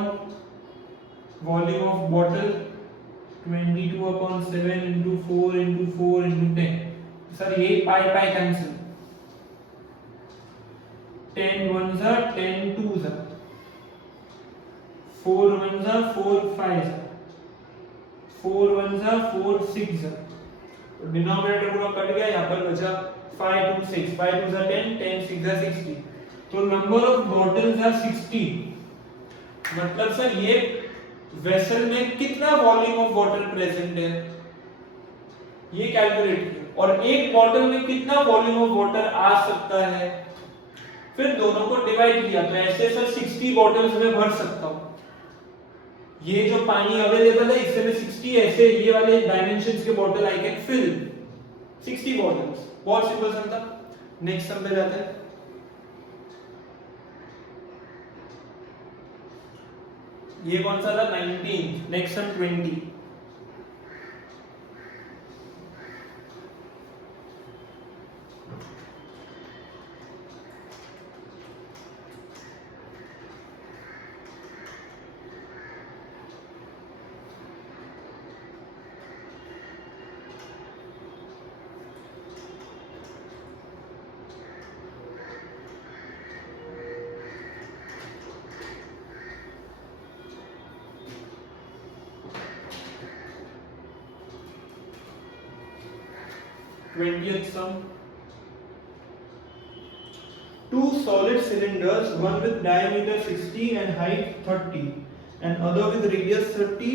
volume of bottle 22/7 into 4 into 4 into 10। Sir ये पाई pi cancel, 10 1 जा 10 2 जा, 4 1 जा 4 5 जा, 4 1 जा 4 6 जा, तो डिनोमिनेटर पूरा कट गया, यहाँ पर बचा 5 2 6, 5 2 जा 10 10 6 जा 60, तो नंबर ऑफ बॉटल्स आर 60। मतलब सर ये वेसल में कितना वॉल्यूम ऑफ वाटर प्रेजेंट है ये कैलकुलेट किया, और एक बॉटल में कितना वॉल्यूम ऑफ वाटर आ सकता है, फिर दोनों को डिवाइड किया, तो ऐसे सर 60 बॉटल्स में भर सकता हूं। ये जो पानी अवेलेबल है इससे मैं 60 ऐसे ये वाले डायमेंशंस के bottle I can fill 60 bottles. बहुत सिंपल सम था। नेक्स्ट सम पे जाते हैं। ये कौन सा था 19, next sum 20।20th sum. Two solid cylinders, one with diameter 60 and height 30 and other with radius 30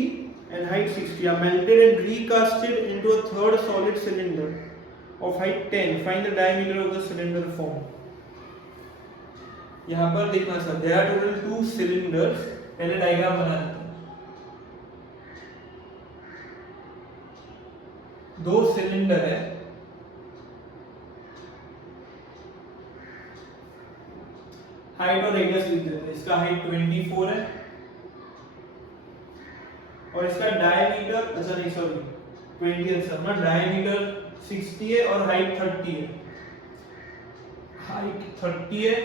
and height 60 are melted and recasted into a third solid cylinder of height 10. Find the diameter of the cylinder formed. यहाँ पर देखना sir, there are total 2 cylinders. पहले diagram बना लेते हैं. 2 cylinder है. Height और radius लिख देते हैं. इसका हाइट 24 है और इसका डायमीटर, अच्छा नहीं सॉरी 20 है सर, डायमीटर 60 है और हाइट 30 है. हाइट 30 है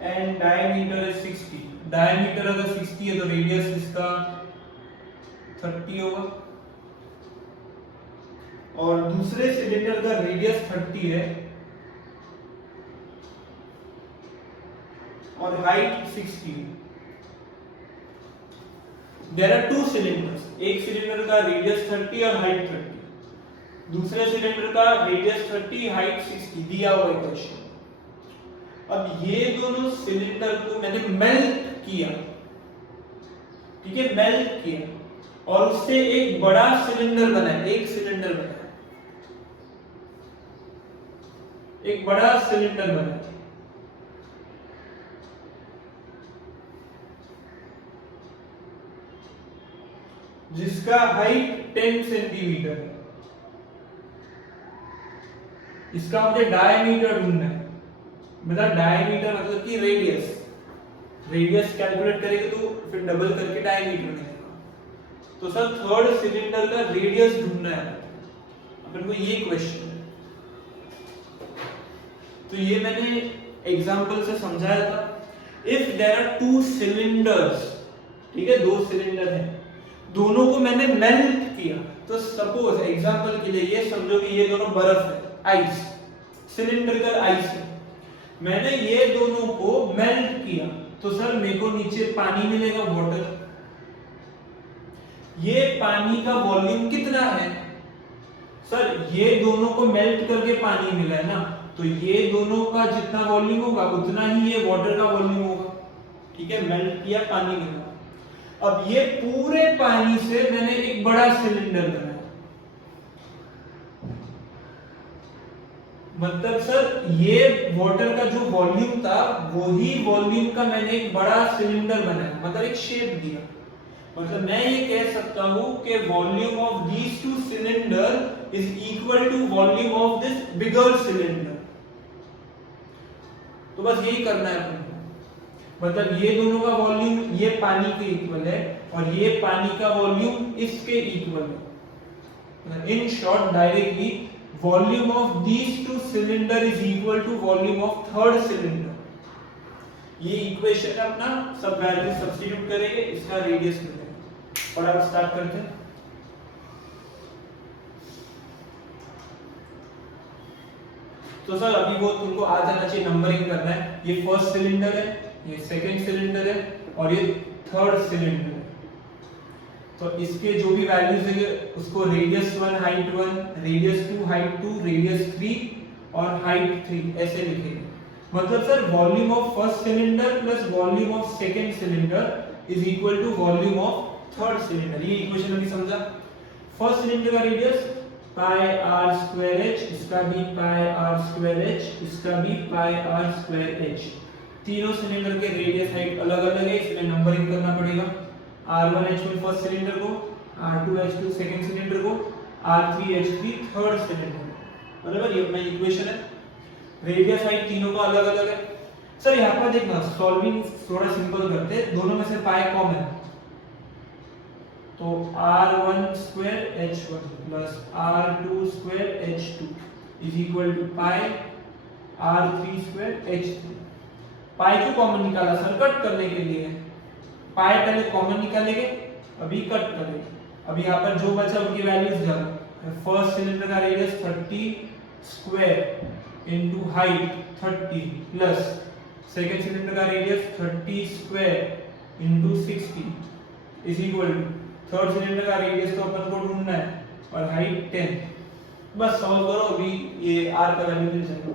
एंड डायमीटर है 60. डायमीटर अगर 60 है तो रेडियस इसका 30 होगा और दूसरे सिलेंडर का रेडियस 30 है और हाइट 60 है. There are 2 cylinders. एक सिलेंडर का रेडियस 30 और हाइट 30, दूसरे सिलेंडर का रेडियस 30 हाइट 60 दिया हुआ इक्वेशन. अब ये दोनों सिलेंडर को मैंने मेल्ट किया, ठीक है, मेल्ट किया और उससे एक बड़ा सिलेंडर बनाया, एक सिलेंडर बनाया, एक बड़ा सिलेंडर बनाया. जिसका हाइट 10 सेंटीमीटर है. इसका मुझे डायमीटर ढूंढना है. मतलब डायमीटर मतलब कि रेडियस, रेडियस कैलकुलेट करेंगे तो फिर डबल करके डायमीटर मिलेगा. तो सर थर्ड सिलेंडर का रेडियस ढूंढना है अपन को, ये क्वेश्चन है. तो ये मैंने एग्जांपल से समझाया था. इफ देयर आर 2 सिलेंडर्स, ठीक है, 2 सिलेंडर हैं, दोनों को मैंने मेल्ट किया. तो सपोज एग्जांपल के लिए ये समझो कि ये दोनों बर्फ है, आइस, सिलेंडर का आइस है. मैंने ये दोनों को मेल्ट किया तो सर मेरे को नीचे पानी मिलेगा, वाटर. ये पानी का वॉल्यूम कितना है सर? ये दोनों को मेल्ट करके पानी मिला है ना, तो ये दोनों का जितना वॉल्यूम होगा उतना ही ये वाटर का वॉल्यूम होगा. ठीक है, मेल्ट किया, पानी मिला. अब ये पूरे पानी से मैंने एक बड़ा सिलेंडर बनाया. मतलब सर ये वाटर का जो वॉल्यूम था वही वॉल्यूम का मैंने एक बड़ा सिलेंडर बनाया, मतलब एक शेप दिया. मतलब मैं ये कह सकता हूं कि volume of these 2 cylinder is equal to volume of this bigger cylinder. तो बस यही करना है अपन को. मतलब ये दोनों का वॉल्यूम ये पानी के इक्वल है और ये पानी का वॉल्यूम इसके इक्वल है. मतलब in short directly volume of these 2 cylinder is equal to volume of third cylinder. ये इक्वेशन है अपना. सब वैल्यू सब्स्टिट्यूट करेंगे, इसका रेडियस मिलेगा. और अब स्टार्ट करते हैं. तो सर अभी वो तुमको आ जाना चाहिए, नंबरिंग करना है. ये फर्स्ट सिलेंडर है, ये सेकंड सिलेंडर है और ये थर्ड सिलेंडर है. तो इसके जो भी वैल्यूज है उसको radius 1 height 1, radius 2 height 2, radius 3 और हाइट 3 ऐसे लिखेंगे. मतलब sir volume of first cylinder plus volume of second cylinder is equal to volume of third cylinder. ये इक्वेशन अभी समझा. फर्स्ट सिलेंडर का radius pi r square h, इसका भी पाई r स्क्वायर h, इसका भी पाई r स्क्वायर h. तीनों cylinder के रेडियस हाइट अलग अलग है, इसलिए नंबरिंग करना पड़ेगा. r1h1 फर्स्ट सिलेंडर को, r2h2 सेकंड सिलेंडर को, r3h3 थर्ड सिलेंडर. बराबर, ये अपना इक्वेशन है. रेडियस हाइट तीनों का अलग अलग है. सर यहां पर देखना, सॉल्विंग थोड़ा सिंपल करते हैं. दोनों में से पाई कॉमन, तो r1 square h1 plus r2 square h2 is equal to pi r3 square h3. Pi को कॉमन निकाला सर कट करने के लिए. पाई पहले कॉमन निकालेंगे, अभी कट करेंगे. अभी यहाँ पर जो बचा उनकी वैल्यूज डालो. फर्स्ट सिलेंडर का radius 30 square into height 30 plus second cylinder का radius 30 square into 60 is equal to third cylinder का रेडियस तो अपन को ढूंढना है और हाइट 10. बस सॉल्व करो, अभी ये r का वैल्यू मिल जाएगा.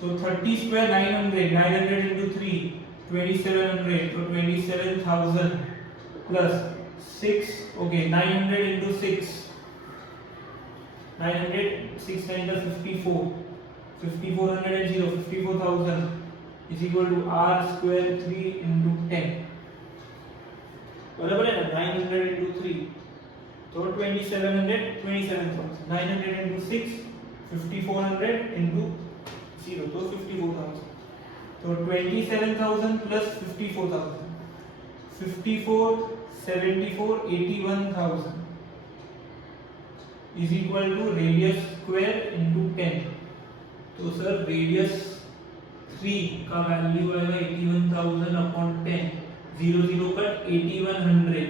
तो 30 स्क्वायर 900, 900 into 3 2700, तो 27,000 plus 6, okay 900 into 6, 900, 6 9 54, 5400 54,000 is equal to r square 3 into 10, बराबर है ना? 900 into 3 तो 2700, 27,000, 900 into 6, 5400 into 0 तो 54,000, तो 27,000 plus 54,000, 54, 74, 81,000 is equal to radius square into 10, तो सर रेडियस 3 का वैल्यू आएगा 81,000 अपॉन 10, 0 0 कट 8100।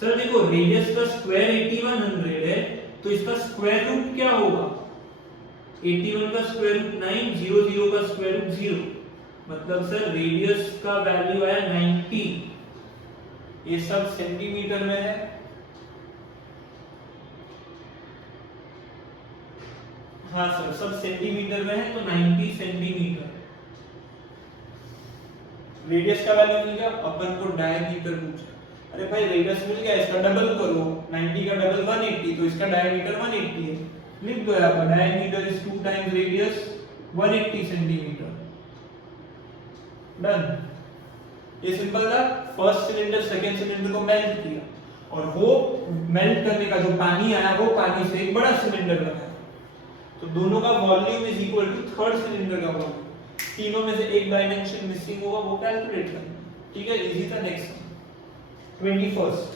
सर देखो रेडियस का स्क्वायर 8100 है, तो इसका स्क्वायर रूट क्या होगा? 81 का स्क्वायर रूट 9, 0 0 का स्क्वायर रूट 0, मतलब सर रेडियस का वैल्यू आया 90। ये सब सेंटीमीटर में है, हाँ सर सब सेंटीमीटर में है, तो 90 सेंटीमीटर। रेडियस का वैल्यू मिल गया, अपन को डायमीटर पूछा। अरे भाई रेडियस मिल गया, इसका डबल करो, 90 का डबल 180, तो इसका डायमीटर 180 है, लिख दो यहाँ पर diameter is 2 times radius 180 centimetre. Done. ये सिंपल था। फर्स्ट सिलेंडर सेकंड सिलेंडर को मेल्ट किया, और वो मेल्ट करने का जो पानी आया वो पानी से एक बड़ा सिलेंडर बनाया, तो दोनों का volume is equal to third cylinder का वॉल्यूम। तीनों में से एक डायमेंशन मिसिंग होगा, वो कैलकुलेट करना। ठीक है, इजी था। Next 21st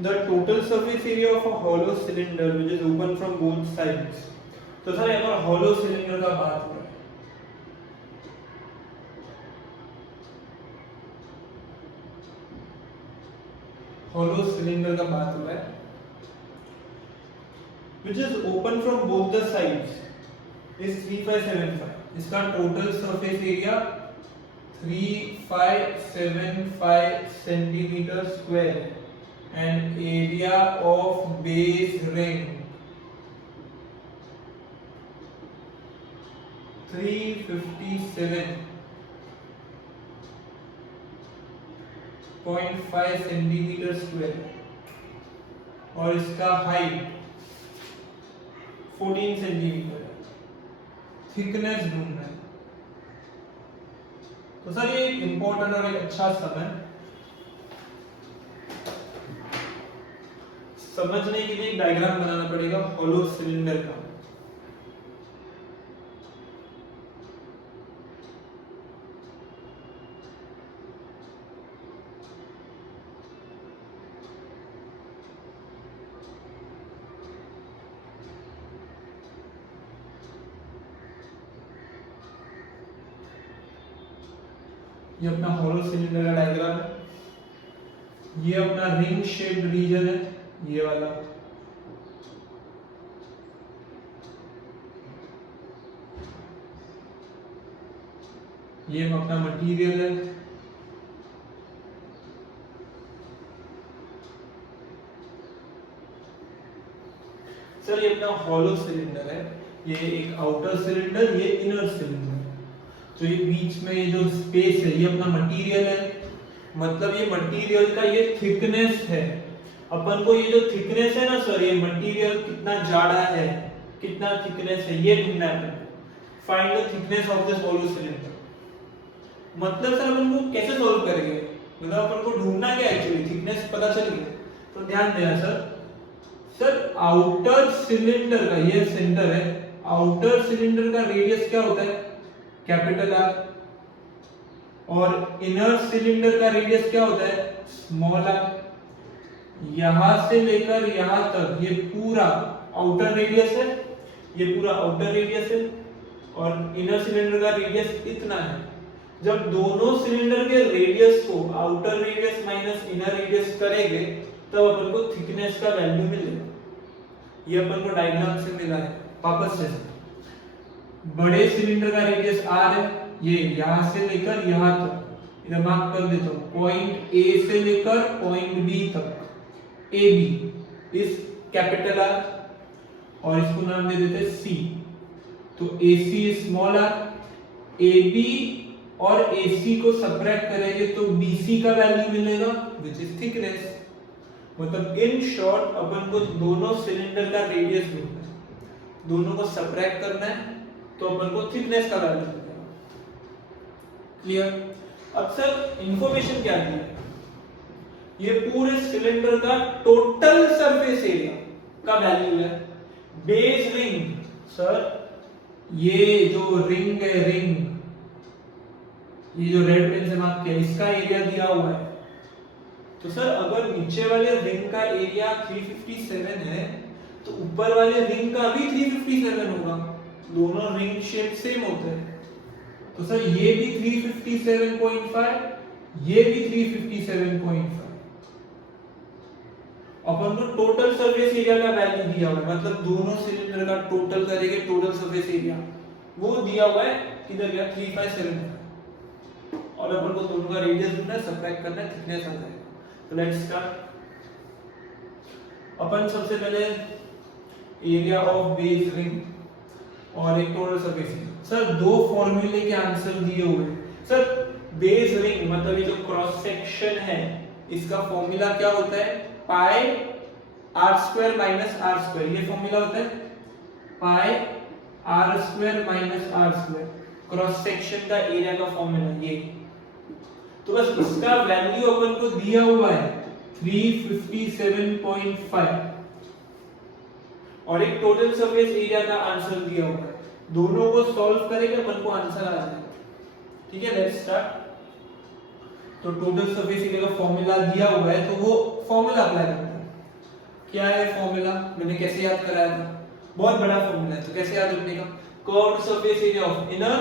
The total surface area of a hollow cylinder which is open from both sides. तो सर यहाँ पर hollow cylinder का बात हो रहा है। hollow cylinder का बात हो रहा है which is open from both the sides is 3575. इसका total surface area 3575 centimeter square and area of base ring 357.5 centimeter square, और इसका हाइट 14 सेंटीमीटर है। थिकनेस ढूंढना है। तो सर ये इंपॉर्टेंट और एक अच्छा सम है। समझने के लिए एक डायग्राम बनाना पड़ेगा हॉलो सिलेंडर का। ये अपना हॉलो सिलेंडर का डायग्राम है। ये अपना रिंग शेप्ड रीजन है, ये वाला। ये अपना मटेरियल है। सर ये अपना हॉलो सिलेंडर है। ये एक आउटर सिलेंडर, ये इनर सिलेंडर। तो ये बीच में ये जो स्पेस है ये अपना मटेरियल है, मतलब ये मटेरियल का ये थिकनेस है। अपन को ये जो थिकनेस है ना सर, ये मटेरियल कितना जाड़ा है, कितना थिकनेस है, ये ढूंढना है। Find the thickness of this hollow cylinder. मतलब सर अपन को कैसे सॉल्व करेंगे, मतलब अपन को ढूंढना क्या है एक्चुअली, थिकनेस पता चल गया। तो ध्यान देना सर आउटर सिलेंडर का ये सेंटर है, आउटर सिलेंडर का रेडियस क्या होता है, कैपिटल आर, और इनर सिलेंडर का रेडियस क्या होता है, स्मॉल आर। यहां से लेकर यहां तक ये पूरा आउटर रेडियस है, ये पूरा आउटर रेडियस है और इनर सिलेंडर का रेडियस इतना है। जब दोनों सिलेंडर के रेडियस को outer radius minus inner radius करेंगे तब अपन को थिकनेस का वैल्यू मिलेगा। ये अपन को डायग्राम से मिला है। वापस से बड़े सिलेंडर का रेडियस r है, ये यहां से लेकर यहां तक, इधर मार्क कर देता हूं, पॉइंट A से लेकर पॉइंट B तक, AB इस कैपिटल R और इसको नाम दे देते हैं C। तो AC स्मॉल r, AB और AC को सबट्रैक्ट करेंगे तो BC का वैल्यू मिलेगा व्हिच इज थिकनेस। मतलब इन शॉर्ट अपन को दोनों सिलेंडर का रेडियस ढूंढना है, दोनों को सबट्रैक्ट करना है तो अपन को थिकनेस का वैल्यू मिलेगा। क्लियर? अब सर इंफॉर्मेशन क्या दी है? ये पूरे सिलेंडर का टोटल सरफेस एरिया का वैल्यू है। बेस रिंग, सर ये जो रिंग है, रिंग ये जो रेड पेन से मार्क किया इसका एरिया दिया हुआ है। तो सर अगर नीचे वाले रिंग का एरिया 357 है तो ऊपर वाले रिंग का भी 357 होगा, दोनों रिंग शेप सेम होते हैं। तो सर ये भी 357.5, ये भी 357.5। अपन को टोटल सरफेस एरिया का वैल्यू दिया हुआ है, मतलब दोनों सिलेंडर का टोटल करेंगे, टोटल सरफेस एरिया वो दिया हुआ है, किधर गया 357 और अपन को दोनों का रेडियस ढूंढना है, सबट्रैक्ट करना है, थिकनेस आ जाएगा। तो लेट्स स्टार्ट। अपन सबसे पहले एरिया ऑफ बेस रिंग और एक टोटल सरफेस एरिया। सर दो फॉर्मूले के आंसर दिए हुए हैं। सर बेस रिंग मतलब ये जो क्रॉस सेक्शन है इसका फॉर्मूला क्या होता है? पाई r square minus r square, ये फॉर्मूला होता है पाई r square minus r square, cross section का एरिया का फॉर्मूला ये। तो बस इसका वैल्यू अपन को दिया हुआ है 357.5 और एक टोटल सरफेस एरिया का आंसर दिया हुआ है। दोनों को सॉल्व करेंगे अपन को आंसर आ जाएगा। ठीक है, लेट्स स्टार्ट। तो टोटल सरफेस एरिया का फॉर्मूला दिया हुआ है तो वो फॉर्मूला अप्लाई करते हैं। क्या है फॉर्मूला? मैंने कैसे याद कराया था? बहुत बड़ा फॉर्मूला है तो कैसे याद रखने का? Curved surface area of inner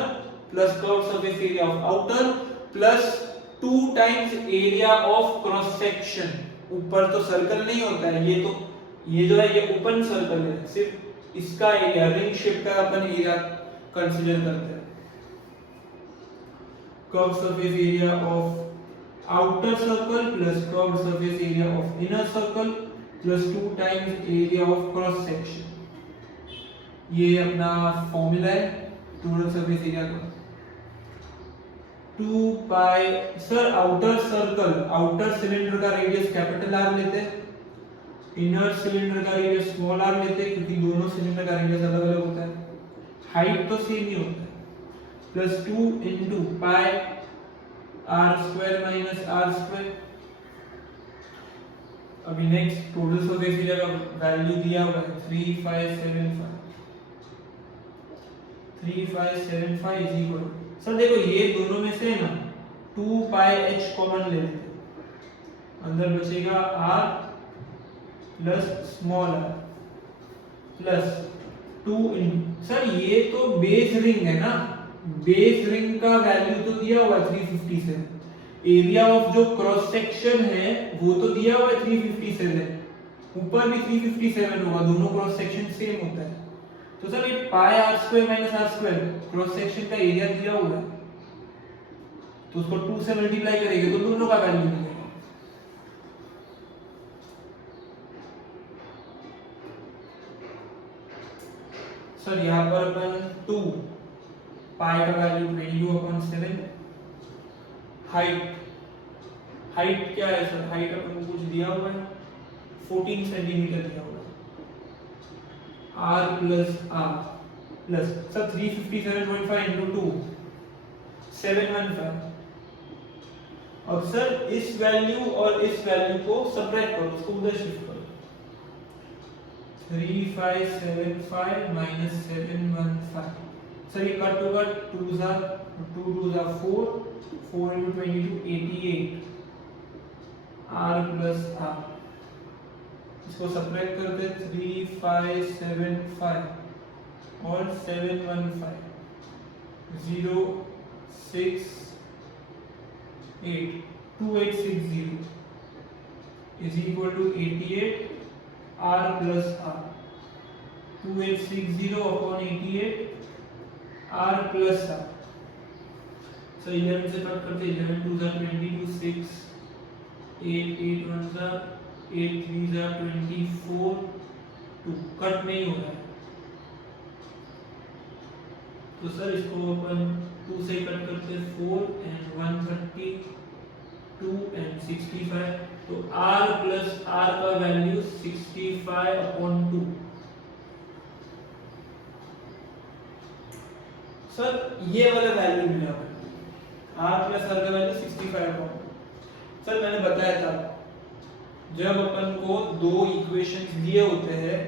plus curved surface area of outer plus 2 times area of cross section. ऊपर तो सर्कल नहीं होता है, ये तो ये जो है ये ओपन सर्कल है, सिर्फ इसका एरिया रिंग शेप का अपन एरिया कंसीडर करते हैं। Curve surface area of outer circle plus curve surface area of inner circle plus 2 times area of cross section. ये अपना फॉर्मूला है टोटल सरफेस एरिया का। 2 pi, sir outer circle, outer cylinder का radius capital R लेते हैं, inner cylinder का radius small r लेते हैं क्योंकि दोनों सिलेंडर का रेडियस अलग अलग होता है, हाइट तो सेम ही होता है, प्लस 2 into पाई r square minus r square. अभी नेक्स्ट टोटल सरफेस एरिया का वैल्यू दिया हुआ है 3575 इज इक्वल, सर देखो ये दोनों में से ना 2 पाई h कॉमन ले लेते हैं, अंदर बचेगा r plus small r plus 2 इन, सर ये तो बेस रिंग है ना, बेस रिंग का वैल्यू तो दिया हुआ है 357, एरिया ऑफ जो क्रॉस सेक्शन है वो तो दिया हुआ है 357, ऊपर भी 357 होगा, दोनों क्रॉस सेक्शन सेम होता है। तो सर ये पाई r square minus r square cross section का एरिया दिया हुआ है तो उसको 2 से मल्टीप्लाई करेंगे तो दोनों का वैल्यू मिलेगा। सर यहाँ पर अपन 2 पाई का वैल्यू 22/7, हाइट क्या है सर? हाइट अपन को कुछ दिया हुआ है 14 सेंटीमीटर दिया हुआ है, r plus r plus sir 357.5 into 2 715। अब सर इस वैल्यू और इस वैल्यू को सबट्रैक्ट करो, उसको उधर शिफ्ट करो, 3575 minus 715, सर ये कट होगा 2 जा 4 4 into 22 88 r plus r इसको सब्ट्रैक्ट करते 3575 और 715 0 6 8 2860 is equal to 88 r plus r 2860 upon 88 r plus r. So 11 से कट करते 11 2 जा 22 6 8 8 1 जा 8 3 जा 24 2 कट नहीं हो रहा है तो सर इसको अपन 2 से कट करते 4 and 132 and 65 तो r plus r का वैल्यू 65 upon 2. सर ये वाला वैल्यू मिला r plus r का वैल्यू 65 upon 2. सर मैंने बताया था जब अपन को दो इक्वेशंस दिए होते हैं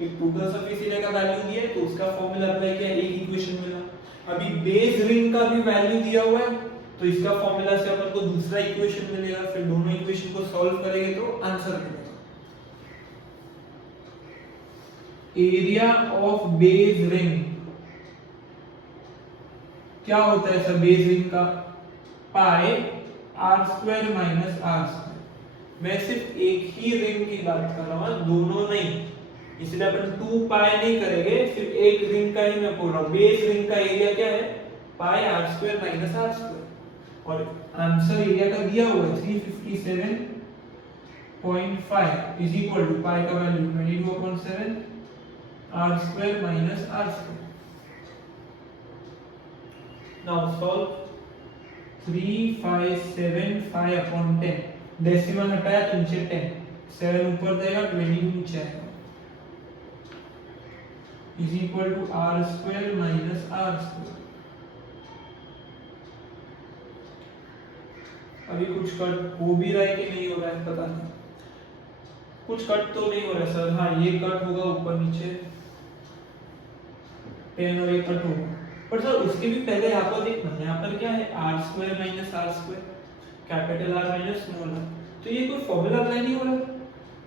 एक टोटल सरफेस एरिया का वैल्यू दिया है तो उसका फॉर्मूला अप्लाई किया एक इक्वेशन मिला. अभी बेस रिंग का भी वैल्यू दिया हुआ है तो इसका फॉर्मूला से अपन को दूसरा इक्वेशन मिलेगा फिर दोनों इक्वेशन को सॉल्व करेंगे तो आंसर मिलेगा. एरिया ऑफ बेस रिंग क्या होता है सर बेस रिंग का पाई r square minus r square. मैं सिर्फ एक ही रिंग की बात कर रहा हूं दोनों नहीं इसलिए अपन 2 पाई नहीं करेंगे सिर्फ एक रिंग का ही मैं बोल रहा हूं. बेस रिंग का एरिया क्या है पाई r square minus r square और आंसर एरिया का दिया हुआ है 357.5 इज इक्वल टू पाई का value 22/7 r square minus r square. Now solve 3575 upon 10 decimal हटाया तो नीचे 10 7 ऊपर जाएगा 22 नीचे आएगा is equal to r square minus r square. अभी कुछ कट हो भी रहा है कि नहीं हो रहा है पता नहीं. कुछ कट तो नहीं हो रहा है सर. हाँ ये कट होगा ऊपर नीचे 10 और ये कट होगा पर सर उसके भी पहले यहाँ पर देखना यहाँ पर क्या है r square minus r square capital R minus small r. तो ये कोई फॉर्मूला अप्लाई नहीं हो रहा.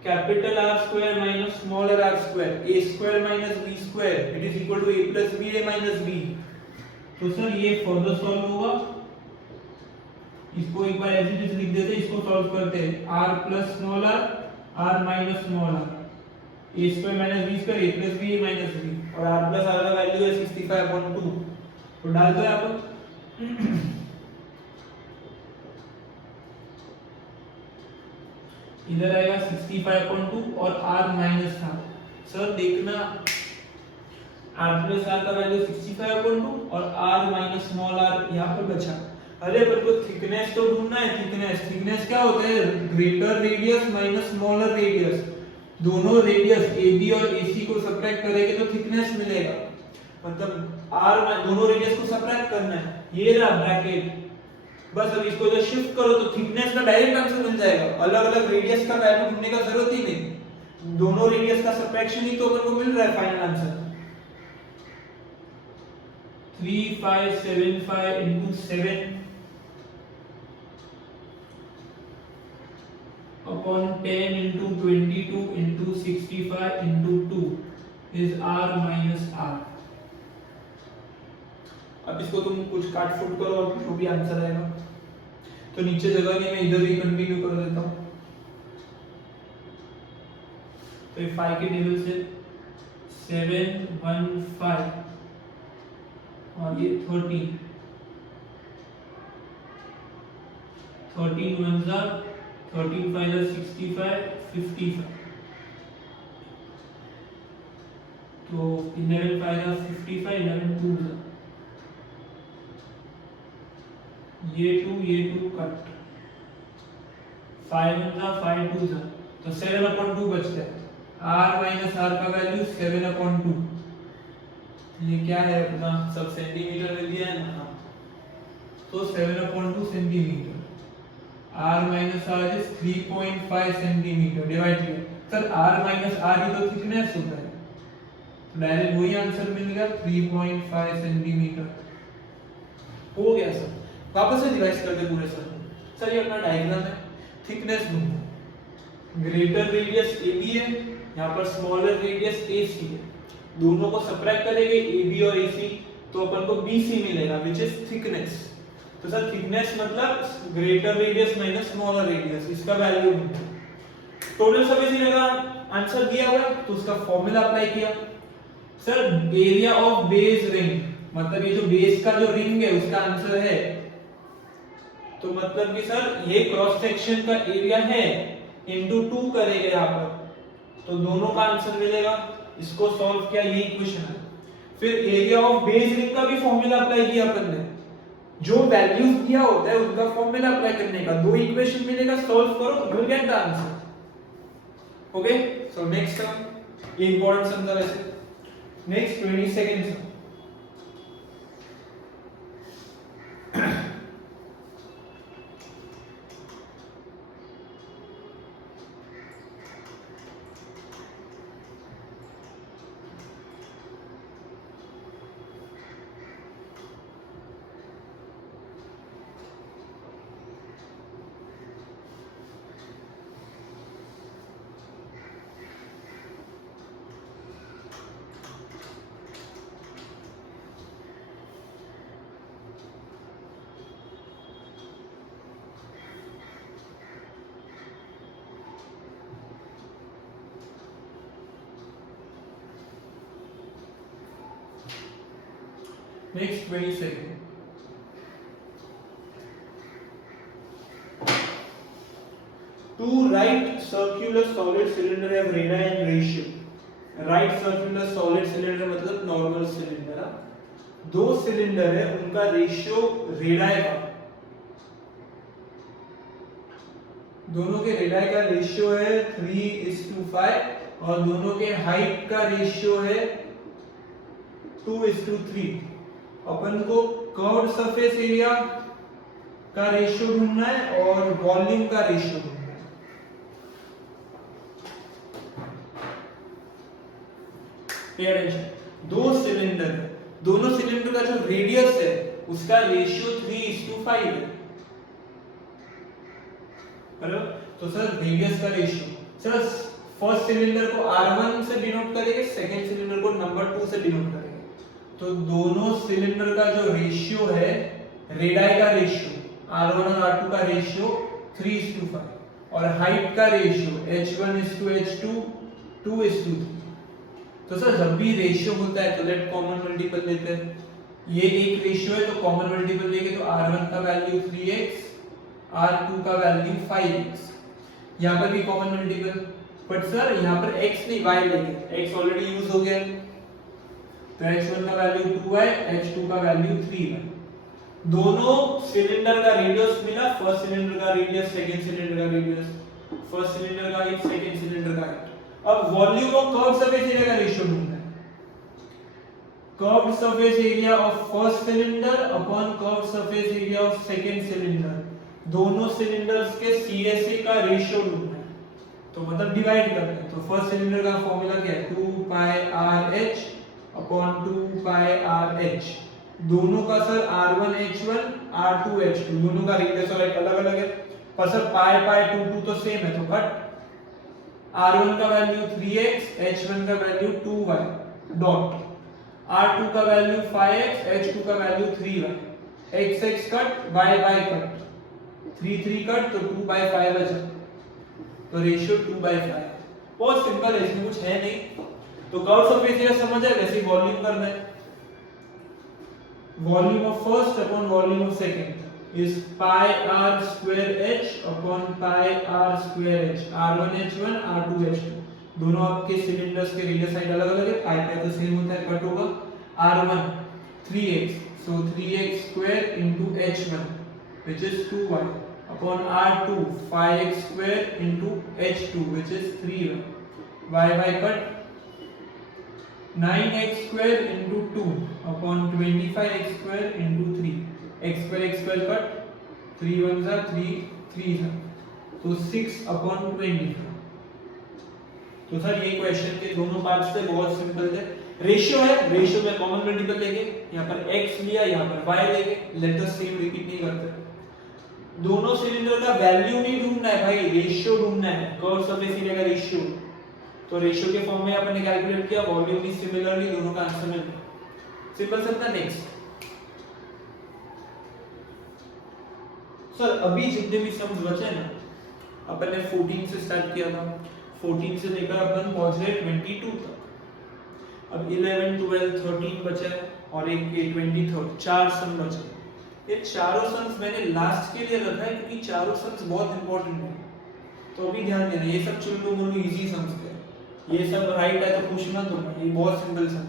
Capital R square minus smaller r square a square minus b square it is equal to a plus ba minus b. तो sir ये further solve होगा इसको एक बार एज इट इज लिख देते इसको सॉल्व करते हैं r plus small r minus small r a square minus b square a plus b minus b और r प्लस r का वैल्यू है 65/2 तो डाल दो यहाँ पर इधर आएगा 65/2 और r माइनस r. सर देखना r प्लस r का वैल्यू 65/2 और r माइनस स्मॉल r यहाँ पर बचा. अरे पर को थिकनेस तो ढूंढना है. थिकनेस क्या होता है greater radius minus smaller radius. दोनों रेडियस AB और AC को सब्ट्रैक्ट करेंगे तो थिकनेस मिलेगा. मतलब r दोनों रेडियस को सब्ट्रैक्ट करना है. ये रहा ब्रैकेट बस. अब इसको जब शिफ्ट करो तो थिकनेस का डायरेक्ट आंसर मिल जाएगा. अलग-अलग रेडियस का वैल्यू ढूंढने का जरूरत ही नहीं. दोनों रेडियस का सब्ट्रैक्शन ही तो अपन को मिल रहा है final answer. 3575 into 7 upon 10 into 22 into 65 into 2 is r minus r. अब इसको तुम कुछ काट फुट करो और जो भी आंसर आएगा. तो नीचे जगह नहीं मैं इधर ही कंटिन्यू कर देता हूँ. तो 5 के टेबल से 715 और ये 13 1 जा 13 5 जा 65 55 तो 11 5 जा 55 11 2 जा ये 2 कट 5 1 जा 5 2 जा तो 7/2 बचता है. r माइनस r का वैल्यू 7/2. ये क्या है अपना सब सेंटीमीटर में दिया है ना. तो 7/2 centimetre. r minus r is 3.5 centimetre divide किया. सर r माइनस r ही तो थिकनेस होता है तो डायरेक्ट वही आंसर मिल गया 3.5 सेंटीमीटर हो गया. सर वापस से रिवाइज करते पूरे सर. सर ये अपना डायग्राम है. थिकनेस ढूंढो ग्रेटर रेडियस AB है, यहाँ पर स्मॉलर रेडियस AC है, दोनों को सबट्रैक्ट करेंगे AB और AC तो अपन को BC मिलेगा विच इज थिकनेस। तो सर थिकनेस मतलब greater radius minus smaller radius, इसका वैल्यू टोटल सरफेस एरिया का आंसर दिया हुआ है तो उसका फॉर्मूला अप्लाई किया। Sir area of base ring मतलब ये जो बेस का जो रिंग है उसका आंसर है, तो मतलब कि सर ये क्रॉस सेक्शन का एरिया है इनटू 2 करेंगे यहाँ पर तो दोनों का आंसर मिलेगा। इसको सॉल्व किया, ये इक्वेशन है। फिर एरिया ऑफ बेस रिंग का भी फॉर्मूला अप्लाई किया अपन ने, जो वैल्यूज दिया होता है उनका फॉर्मूला अप्लाई करने का, दो इक्वेशन मिलेगा, सॉल्व करो you will gate the answer. Okay so next sum, ये इंपॉर्टेंट सम था वैसे। Next 20 seconds Next 20 seconds. Two right circular solid cylinder have radii and ratio. Right circular solid cylinder मतलब normal cylinder है। दो cylinder है उनका ratio radii का, दोनों के रेडाई का रेशियो है 3:5 और दोनों के हाइट का रेशियो है 2:3। अपन को कर्व्ड सरफेस एरिया का रेशियो ढूंढना है और वॉल्यूम का रेशियो ढूंढना है। पे अटेंशन, दो सिलेंडर है, दोनों सिलेंडर का जो रेडियस है उसका रेशियो 3:5 है, बराबर। तो सर रेडियस का रेशियो, सर फर्स्ट सिलेंडर को R1 से डिनोट करेंगे, सेकंड सिलेंडर को नंबर 2 से डिनोट करेंगे। तो दोनों सिलेंडर का जो रेशियो है, रेडाई का रेशियो R1 और R2 का रेशियो 3:5 और हाइट का रेशियो H1:H2 2:3। तो सर जब भी रेशियो होता है तो लेट कॉमन मल्टीपल लेते हैं, ये एक रेशियो है तो कॉमन मल्टीपल लेंगे तो R1 का वैल्यू 3x, R2 का वैल्यू 5x, यहाँ पर भी कॉमन मल्टीपल, बट सर यहाँ पर x नहीं y लेंगे, x ऑलरेडी यूज हो गया है तो h1 का वैल्यू 2y, h2 का वैल्यू 3y। दोनों सिलेंडर का रेडियस मिला, फर्स्ट सिलेंडर का रेडियस, सेकंड सिलेंडर का रेडियस, फर्स्ट सिलेंडर का हाइट, सेकंड सिलेंडर का हाइट। अब volume of curved surface area का रेशियो ढूंढना है, curved surface area of first cylinder upon curved surface area of second cylinder, दोनों cylinders के CSA का रेशियो ढूंढना है, तो मतलब डिवाइड करना है। तो फर्स्ट सिलेंडर का फॉर्मूला क्या है, 2πRh अपॉन 2πRh, दोनों का सर R1H1 R2H2, दोनों का रेडियस और हाइट अलग अलग है, पर सर पाई 2 तो सेम है तो कट। R1 का वैल्यू 3x, H1 का वैल्यू 2y डॉट, R2 का वैल्यू 5x, H2 का value 3y, x cut, y cut, 3 cut तो 2/5 बचा, तो रेशियो 2/5। बहुत सिंपल है, इसमें कुछ है नहीं। तो कर्व सरफेस एरिया समझ है, वैसे वॉल्यूम करना है। Volume of first upon volume of second is pi r square h upon pi r square h, R1H1 R2H2, दोनों आपके सिलेंडर्स के रेडियस साइड अलग अलग है, पाई तो सेम होता है, कट होगा। R1 3x, so 3x square into h1 which is 2y upon R2 5x square into h2 which is 3y, y cut, 9x square into 2 upon 25x square into 3, x square cut, 3 1 जा 3 जा, तो 6 upon 25। तो sir ये question के दोनों parts थे, बहुत simple थे। रेशियो है, रेशियो में कॉमन मल्टीपल लेंगे, यहाँ पर x लिया, यहाँ पर y लेंगे, लेटर सेम रिपीट नहीं करते। दोनों सिलेंडर का वैल्यू नहीं ढूंढना है भाई, रेशियो ढूंढना है, कर्व सरफेस एरिया का रेशियो। तो रेशियो के फॉर्म में अपन ने कैलकुलेट किया, वॉल्यूम भी सिमिलरली दोनों का आंसर मिल गया। सिंपल सा। नेक्स्ट सर अभी जितने भी सम्स बचे ना, अपन ने 14 से स्टार्ट किया था, 14 से लेकर अपन पहुंच गए 22 तक। अब 11 12 13 बचा है और एक 23, 4 सम बचे। ये चारों सम्स मैंने लास्ट के लिए रखा है क्योंकि चारों सम्स बहुत इंपॉर्टेंट है, तो अभी ध्यान देना। ये सब चुल्लू मुल्लू इजी सम्स है, ये सब राइट है तो पूछना तो ये बहुत सिंपल सम।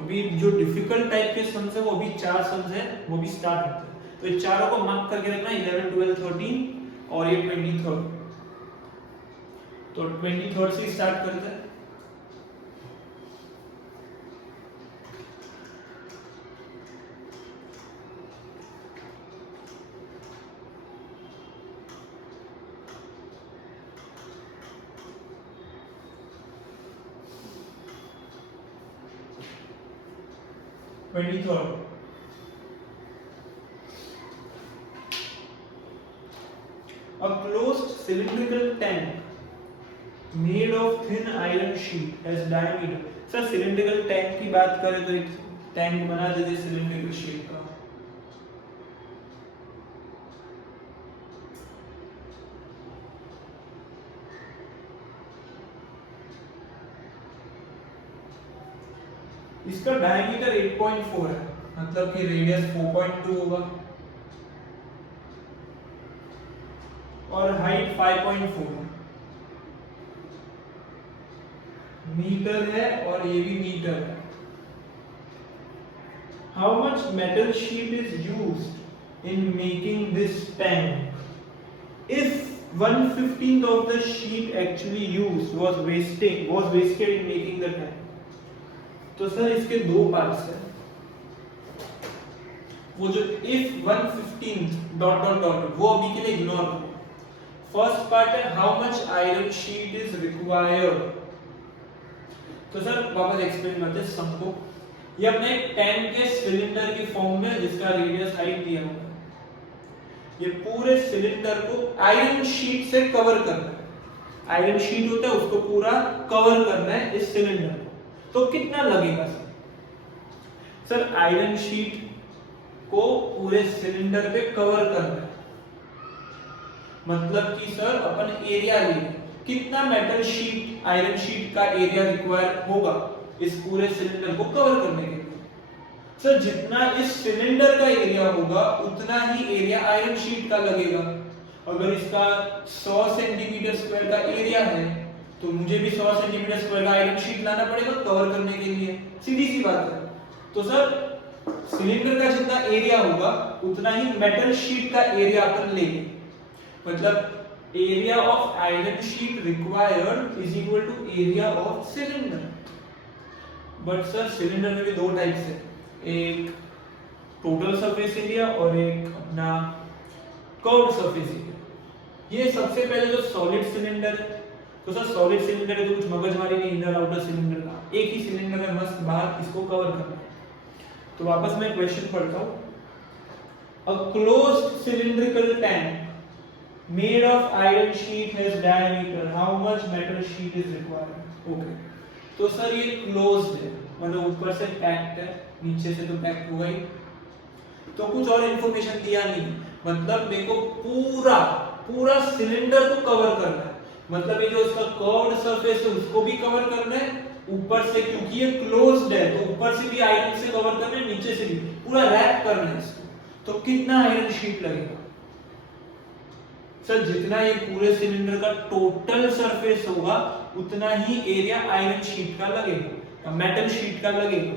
अभी जो डिफिकल्ट टाइप के सम्स है वो अभी 4 सम्स है, वो भी स्टार्ट होते हैं। तो ये चारों को मार्क करके रखना, 11 12 13 और ये 23। तो 23 से स्टार्ट करते हैं। A closed cylindrical tank made of thin iron sheet has diameter। Sir cylindrical tank की बात करें तो एक टैंक बना देते cylindrical शेप का। इसका डायमीटर 8.4 है, मतलब कि रेडियस 4.2 होगा और हाइट 5.4 है। मीटर है और ये भी मीटर है। How much metal sheet is used in making this tank? If 1/15 of the sheet actually used was wasted in making the tank। तो सर इसके दो पार्ट्स हैं। वो जो if 1/15 ... वो अभी के लिए इग्नोर करो। फर्स्ट पार्ट है how much iron sheet is required. तो सर वापस एक्सप्लेन करते हैं सम को। ये अपने एक टैंक के सिलेंडर की फॉर्म में जिसका रेडियस हाइट दिया हुआ है, ये पूरे सिलेंडर को आयरन शीट से कवर करना है। आयरन शीट होता है उसको पूरा कवर करना है इस सिलेंडर को। तो कितना लगेगा सर? आयरन शीट को पूरे सिलेंडर पे कवर करना है, मतलब कि सर अपन एरिया ले, कितना मेटल शीट आयरन शीट का एरिया रिक्वायर होगा इस पूरे सिलेंडर को कवर करने के लिए। सर जितना इस सिलेंडर का एरिया होगा उतना ही एरिया आयरन शीट का लगेगा। अगर इसका 100 सेंटीमीटर स्क्वायर का एरिया है तो मुझे भी 100 सेंटीमीटर स्क्वायर का आयरन शीट लाना पड़ेगा कवर करने के लिए, सीधी सी बात है। तो सर सिलेंडर का जितना एरिया होगा उतना ही मेटल शीट का एरिया अपन लेंगे, मतलब area of iron sheet required is equal to area of cylinder. But sir cylinder में भी दो टाइप्स है, एक टोटल सरफेस एरिया और एक अपना कर्व्ड सरफेस एरिया। ये सबसे पहले जो सॉलिड सिलेंडर है, तो सर सॉलिड सिलेंडर है तो कुछ मगजमारी नहीं, इनर आउटर सिलेंडर का एक ही सिलेंडर है, मस्त बाहर इसको कवर करना है। तो वापस मैं क्वेश्चन पढ़ता हूं। A closed cylindrical tank made of iron sheet has diameter, how much metal sheet is required? Okay, तो सर ये closed है, मतलब ऊपर से पैक्ड है, नीचे से तो पैक्ड हुआ ही, तो कुछ और इंफॉर्मेशन दिया नहीं, मतलब मेरे को पूरा सिलेंडर को कवर करना है, मतलब ये जो इसका कर्व्ड सरफेस है उसको भी कवर करना है, ऊपर से क्योंकि ये क्लोज्ड है तो ऊपर से भी आयरन से कवर करना है, नीचे से भी पूरा रैप करना है इसको। तो कितना आयरन शीट लगेगा सर? जितना ये पूरे सिलेंडर का टोटल सरफेस होगा उतना ही एरिया आयरन शीट का लगेगा, मेटल शीट का लगेगा।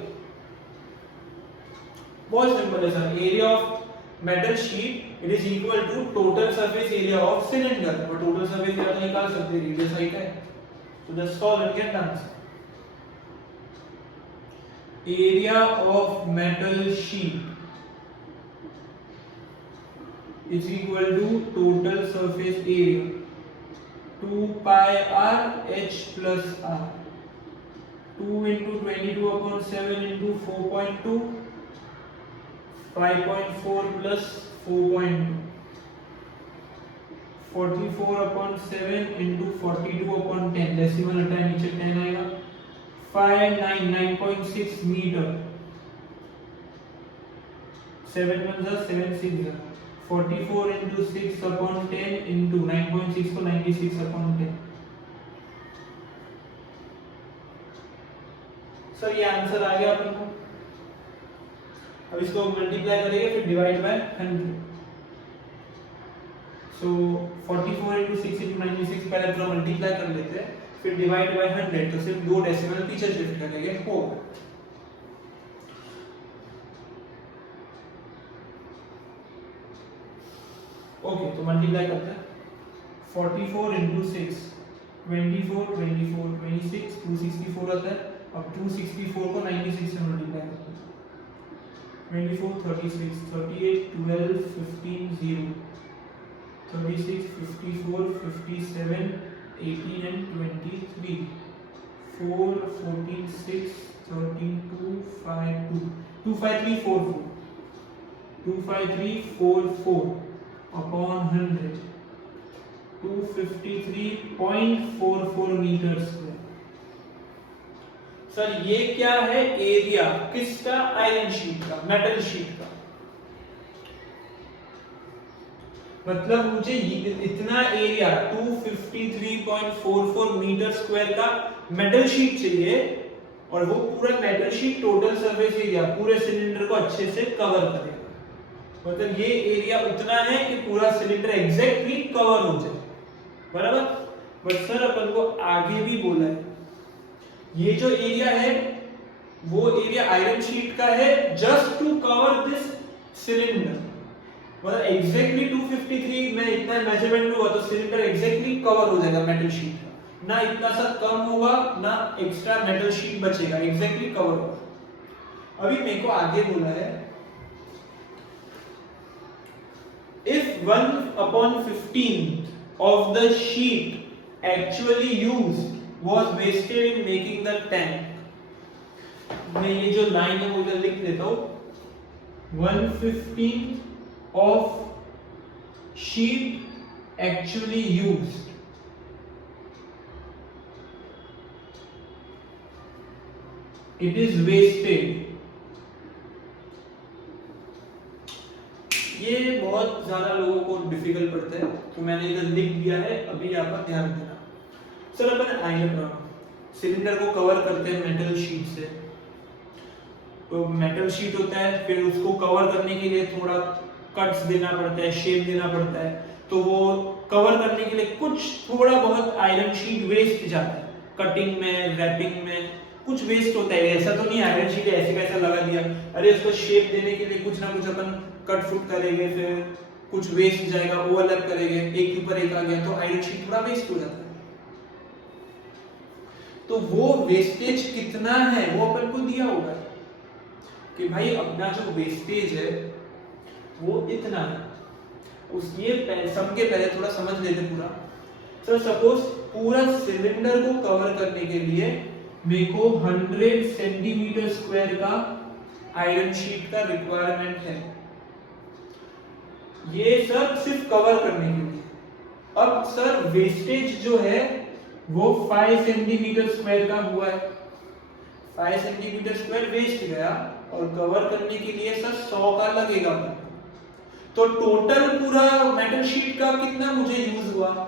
बहुत सिंपल है sir, area of metal sheet it is equal to total surface area of cylinder, और टोटल सरफेस एरिया तो निकाल सकते हैं, रेडियस हाइट है, तो that's solve and get answer. Area of metal sheet is equal to total surface area 2 pi r h plus r, 2 into 22/7 into 4.2, 5.4 plus 4.2, 44/7 into 42/10, decimal हटाए नीचे 10 आएगा, 599.6 मीटर, 7 1 7 6 44 into 6/10 into 9.6 को 96/10। सर ये answer आ गया अपन को। अब इसको मल्टीप्लाई करेंगे, फिर divide by 100। So 44 into 6 into 96 पहले पूरा मल्टीप्लाई कर लेते हैं, फिर डिवाइड बाय 100, तो सिर्फ 2 डेसिमल पीछे शिफ्ट करेंगे, हो। ओके, तो मल्टीप्लाई करते हैं। 44 into 6 24 24 26 264 आता है। अब 264 को 96 से मल्टीप्लाई करते हैं। 24 36 38 12 15 0 36 54 57 18 and 23 4 14 6 13 2 5 2 25344 25344 upon 100 253.44 metre square. Sir ये क्या है? एरिया किसका? आयरन शीट का, मेटल शीट का। मतलब मुझे इतना एरिया 253.44 मीटर स्क्वायर का मेटल शीट चाहिए, और वो पूरा metal sheet total surface area पूरे सिलेंडर को अच्छे से कवर करेगा। मतलब ये एरिया उतना है कि पूरा सिलेंडर एग्जैक्टली कवर हो जाए, बराबर। बट सर अपन को आगे भी बोला है, ये जो एरिया है वो एरिया आयरन शीट का है just to cover this cylinder. मतलब एग्जैक्टली 253 में इतना मेजरमेंट हुआ तो सिलेंडर एग्जैक्टली कवर हो जाएगा मेटल शीट का, ना इतना सा कम होगा ना एक्स्ट्रा मेटल शीट बचेगा, एग्जैक्टली कवर होगा। अभी मेरे को आगे बोला है, if 1/15 of the sheet actually used was wasted in making the tank, मैं ये जो लाइन है वो इधर लिख देता हूं। 1/15 of sheet actually used it is wasted। ये बहुत ज्यादा लोगों को डिफिकल्ट पड़ता है, तो मैंने इधर लिख दिया है, अभी आप ध्यान देना। सर अपन आयरन सिलेंडर को कवर करते हैं मेटल शीट से, तो मेटल शीट होता है, फिर उसको कवर करने के लिए थोड़ा कट्स देना पड़ता है, शेप देना पड़ता है, तो वो कवर करने के लिए कुछ थोड़ा बहुत आयरन शीट वेस्ट जाता है, कटिंग में, रैपिंग में कुछ वेस्ट होता है। ऐसा तो नहीं आयरन शीट ऐसे कैसा लगा दिया, अरे उसको शेप देने के लिए कुछ ना कुछ अपन कट फुट करेंगे, फिर कुछ वेस्ट जाएगा, ओवरलैप करेंगे, एक के ऊपर एक आ गया तो आयरन शीट थोड़ा वेस्ट हो जाता है। तो वो वेस्टेज कितना है वो अपन को दिया होगा कि भाई अपना जो वेस्टेज है वो इतना है। उसके सम के पहले थोड़ा समझ लेते पूरा। सर सपोज पूरा सिलेंडर को कवर करने के लिए मेरे को 100 सेंटीमीटर स्क्वायर का आयरन शीट का रिक्वायरमेंट है, ये सर सिर्फ कवर करने के लिए। अब सर वेस्टेज जो है वो 5 सेंटीमीटर स्क्वायर का हुआ है, 5 सेंटीमीटर स्क्वायर वेस्ट गया, और कवर करने के लिए सर 100 का लगेगा। तो टोटल पूरा मेटल शीट का कितना मुझे यूज हुआ?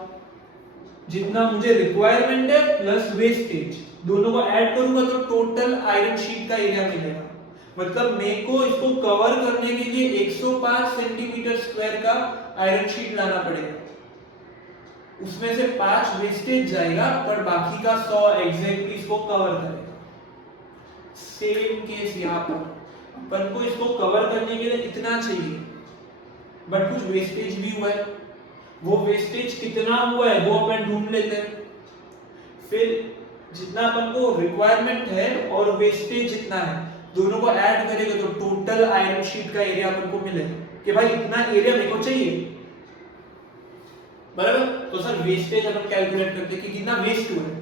जितना मुझे रिक्वायरमेंट है प्लस वेस्टेज, दोनों को ऐड करूंगा तो टोटल आयरन शीट का एरिया मिलेगा। मतलब मेरे को इसको कवर करने के लिए 105 सेंटीमीटर स्क्वायर का आयरन शीट लाना पड़ेगा, उसमें से 5 वेस्टेज जाएगा, पर बाकी का 100 एग्जैक्टली इसको कवर करेगा। सेम केस यहाँ पर अपन को इसको कवर करने के लिए इतना चाहिए, बट कुछ वेस्टेज भी हुआ है, वो वेस्टेज कितना हुआ है वो अपन ढूंढ लेते हैं। फिर जितना अपन को रिक्वायरमेंट है और वेस्टेज जितना है दोनों को ऐड करेंगे तो टोटल आयरन शीट का एरिया अपन को मिलेगा कि भाई इतना एरिया मेरे को चाहिए, बराबर। तो सर वेस्टेज अपन कैलकुलेट करते हैं कि कितना वेस्ट हुआ है।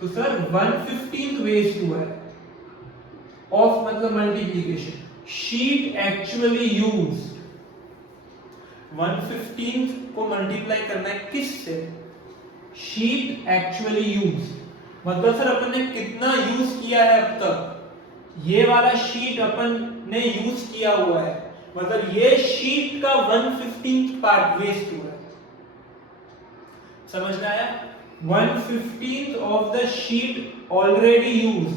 तो सर 1/15 वेस्ट हुआ है ऑफ मतलब मल्टीप्लिकेशन शीट एक्चुअली यूज्ड 1/15 को मल्टीप्लाई करना है किससे? शीट एक्चुअली यूज, मतलब सर अपन ने कितना यूज किया है अब तक, ये वाला शीट अपन ने यूज किया हुआ है, मतलब ये शीट का 1/15 पार्ट वेस्ट हुआ है। समझ में आया? 1/15 of the sheet already used,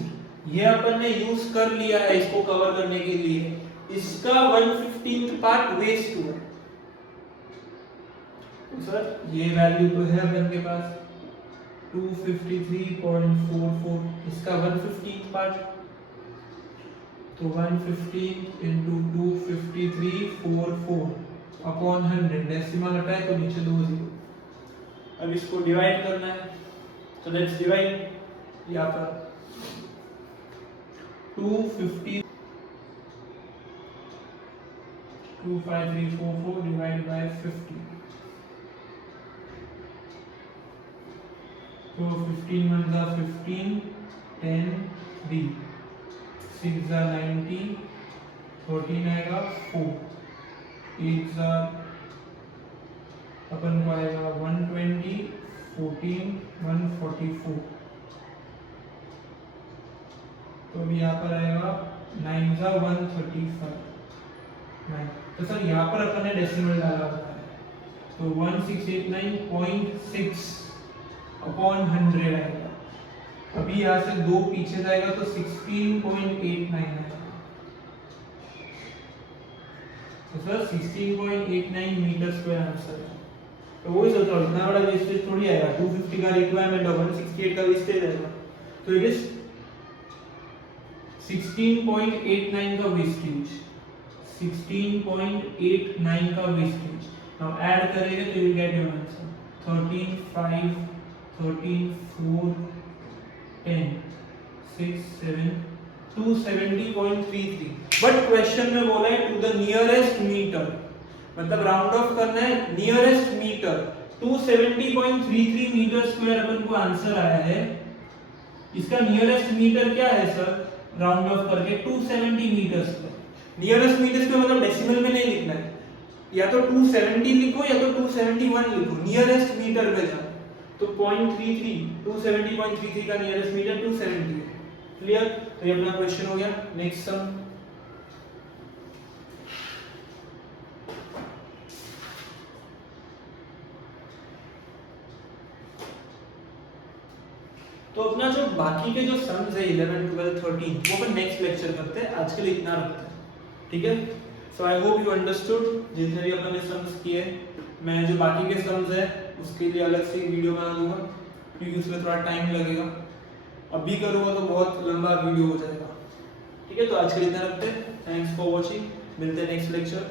ये अपन ने यूज कर लिया है इसको कवर करने के लिए, इसका 1/15 पार्ट वेस्ट हुआ है। तो सर ये वैल्यू तो है अपन के पास 253.44, इसका 1/15 पार्ट, तो 1/15 into 253.44 अपॉन 100, डेसिमल हटाए तो नीचे 2 जीरो। अब इसको डिवाइड करना है, तो लेट्स डिवाइड, यहाँ पर 253 25344 डिवाइड बाय 50, तो 15 1 जा 15, 10 3, 6 जा 90, 13 आएगा 4, 8 जा अपन को आएगा 120, 14 144, तो अभी यहाँ पर आएगा 9 जा 135, 9, तो सर यहाँ पर अपन ने डेसिमल डाला हुआ है, तो 1689.6 अपॉन 100 आएगा। अभी यहाँ से 2 पीछे जाएगा तो 16.89 आएगा, तो सर 16.89 मीटर स्क्वायर आंसर है। तो वही सोच रहा हूँ, इतना बड़ा वेस्टेज थोड़ी आएगा, 250 का रिक्वायरमेंट है, 168 का वेस्टेज आएगा, तो इट इज 16.89 का वेस्टेज, 16.89 का वेस्टेज। नाउ ऐड करेंगे तो you will get your answer 13 5 13 4 10 6 7 270.33। But question में बोला है टू द नियरेस्ट मीटर, मतलब राउंड ऑफ करना है नियरेस्ट मीटर, 270.33 मीटर स्क्वायर अपन को आंसर आया है। इसका नियरेस्ट मीटर क्या है सर? राउंड ऑफ करके 270 metre square. Nearest metre square मतलब डेसिमल में नहीं लिखना है, या तो 270 लिखो या तो 271 लिखो, नियरेस्ट मीटर पे जाओ, तो 0.33 270.33 का नियरेस्ट मीटर 270 है। क्लियर? तो ये अपना क्वेश्चन हो गया। नेक्स्ट सम, तो अपना जो बाकी के जो सम्स है 11 12 13 वो अपन नेक्स्ट लेक्चर करते हैं, आज के लिए इतना रखते हैं, ठीक है? सो आई होप यू अंडरस्टूड जितने भी अपन ने सम्स किए। मैं जो बाकी के सम्स है उसके लिए अलग से वीडियो बना दूंगा, क्योंकि उसमें थोड़ा टाइम लगेगा, अभी करूंगा तो बहुत लंबा वीडियो हो जाएगा, ठीक है? तो आज के लिए इतना रखते हैं। थैंक्स फॉर वॉचिंग, मिलते हैं नेक्स्ट लेक्चर।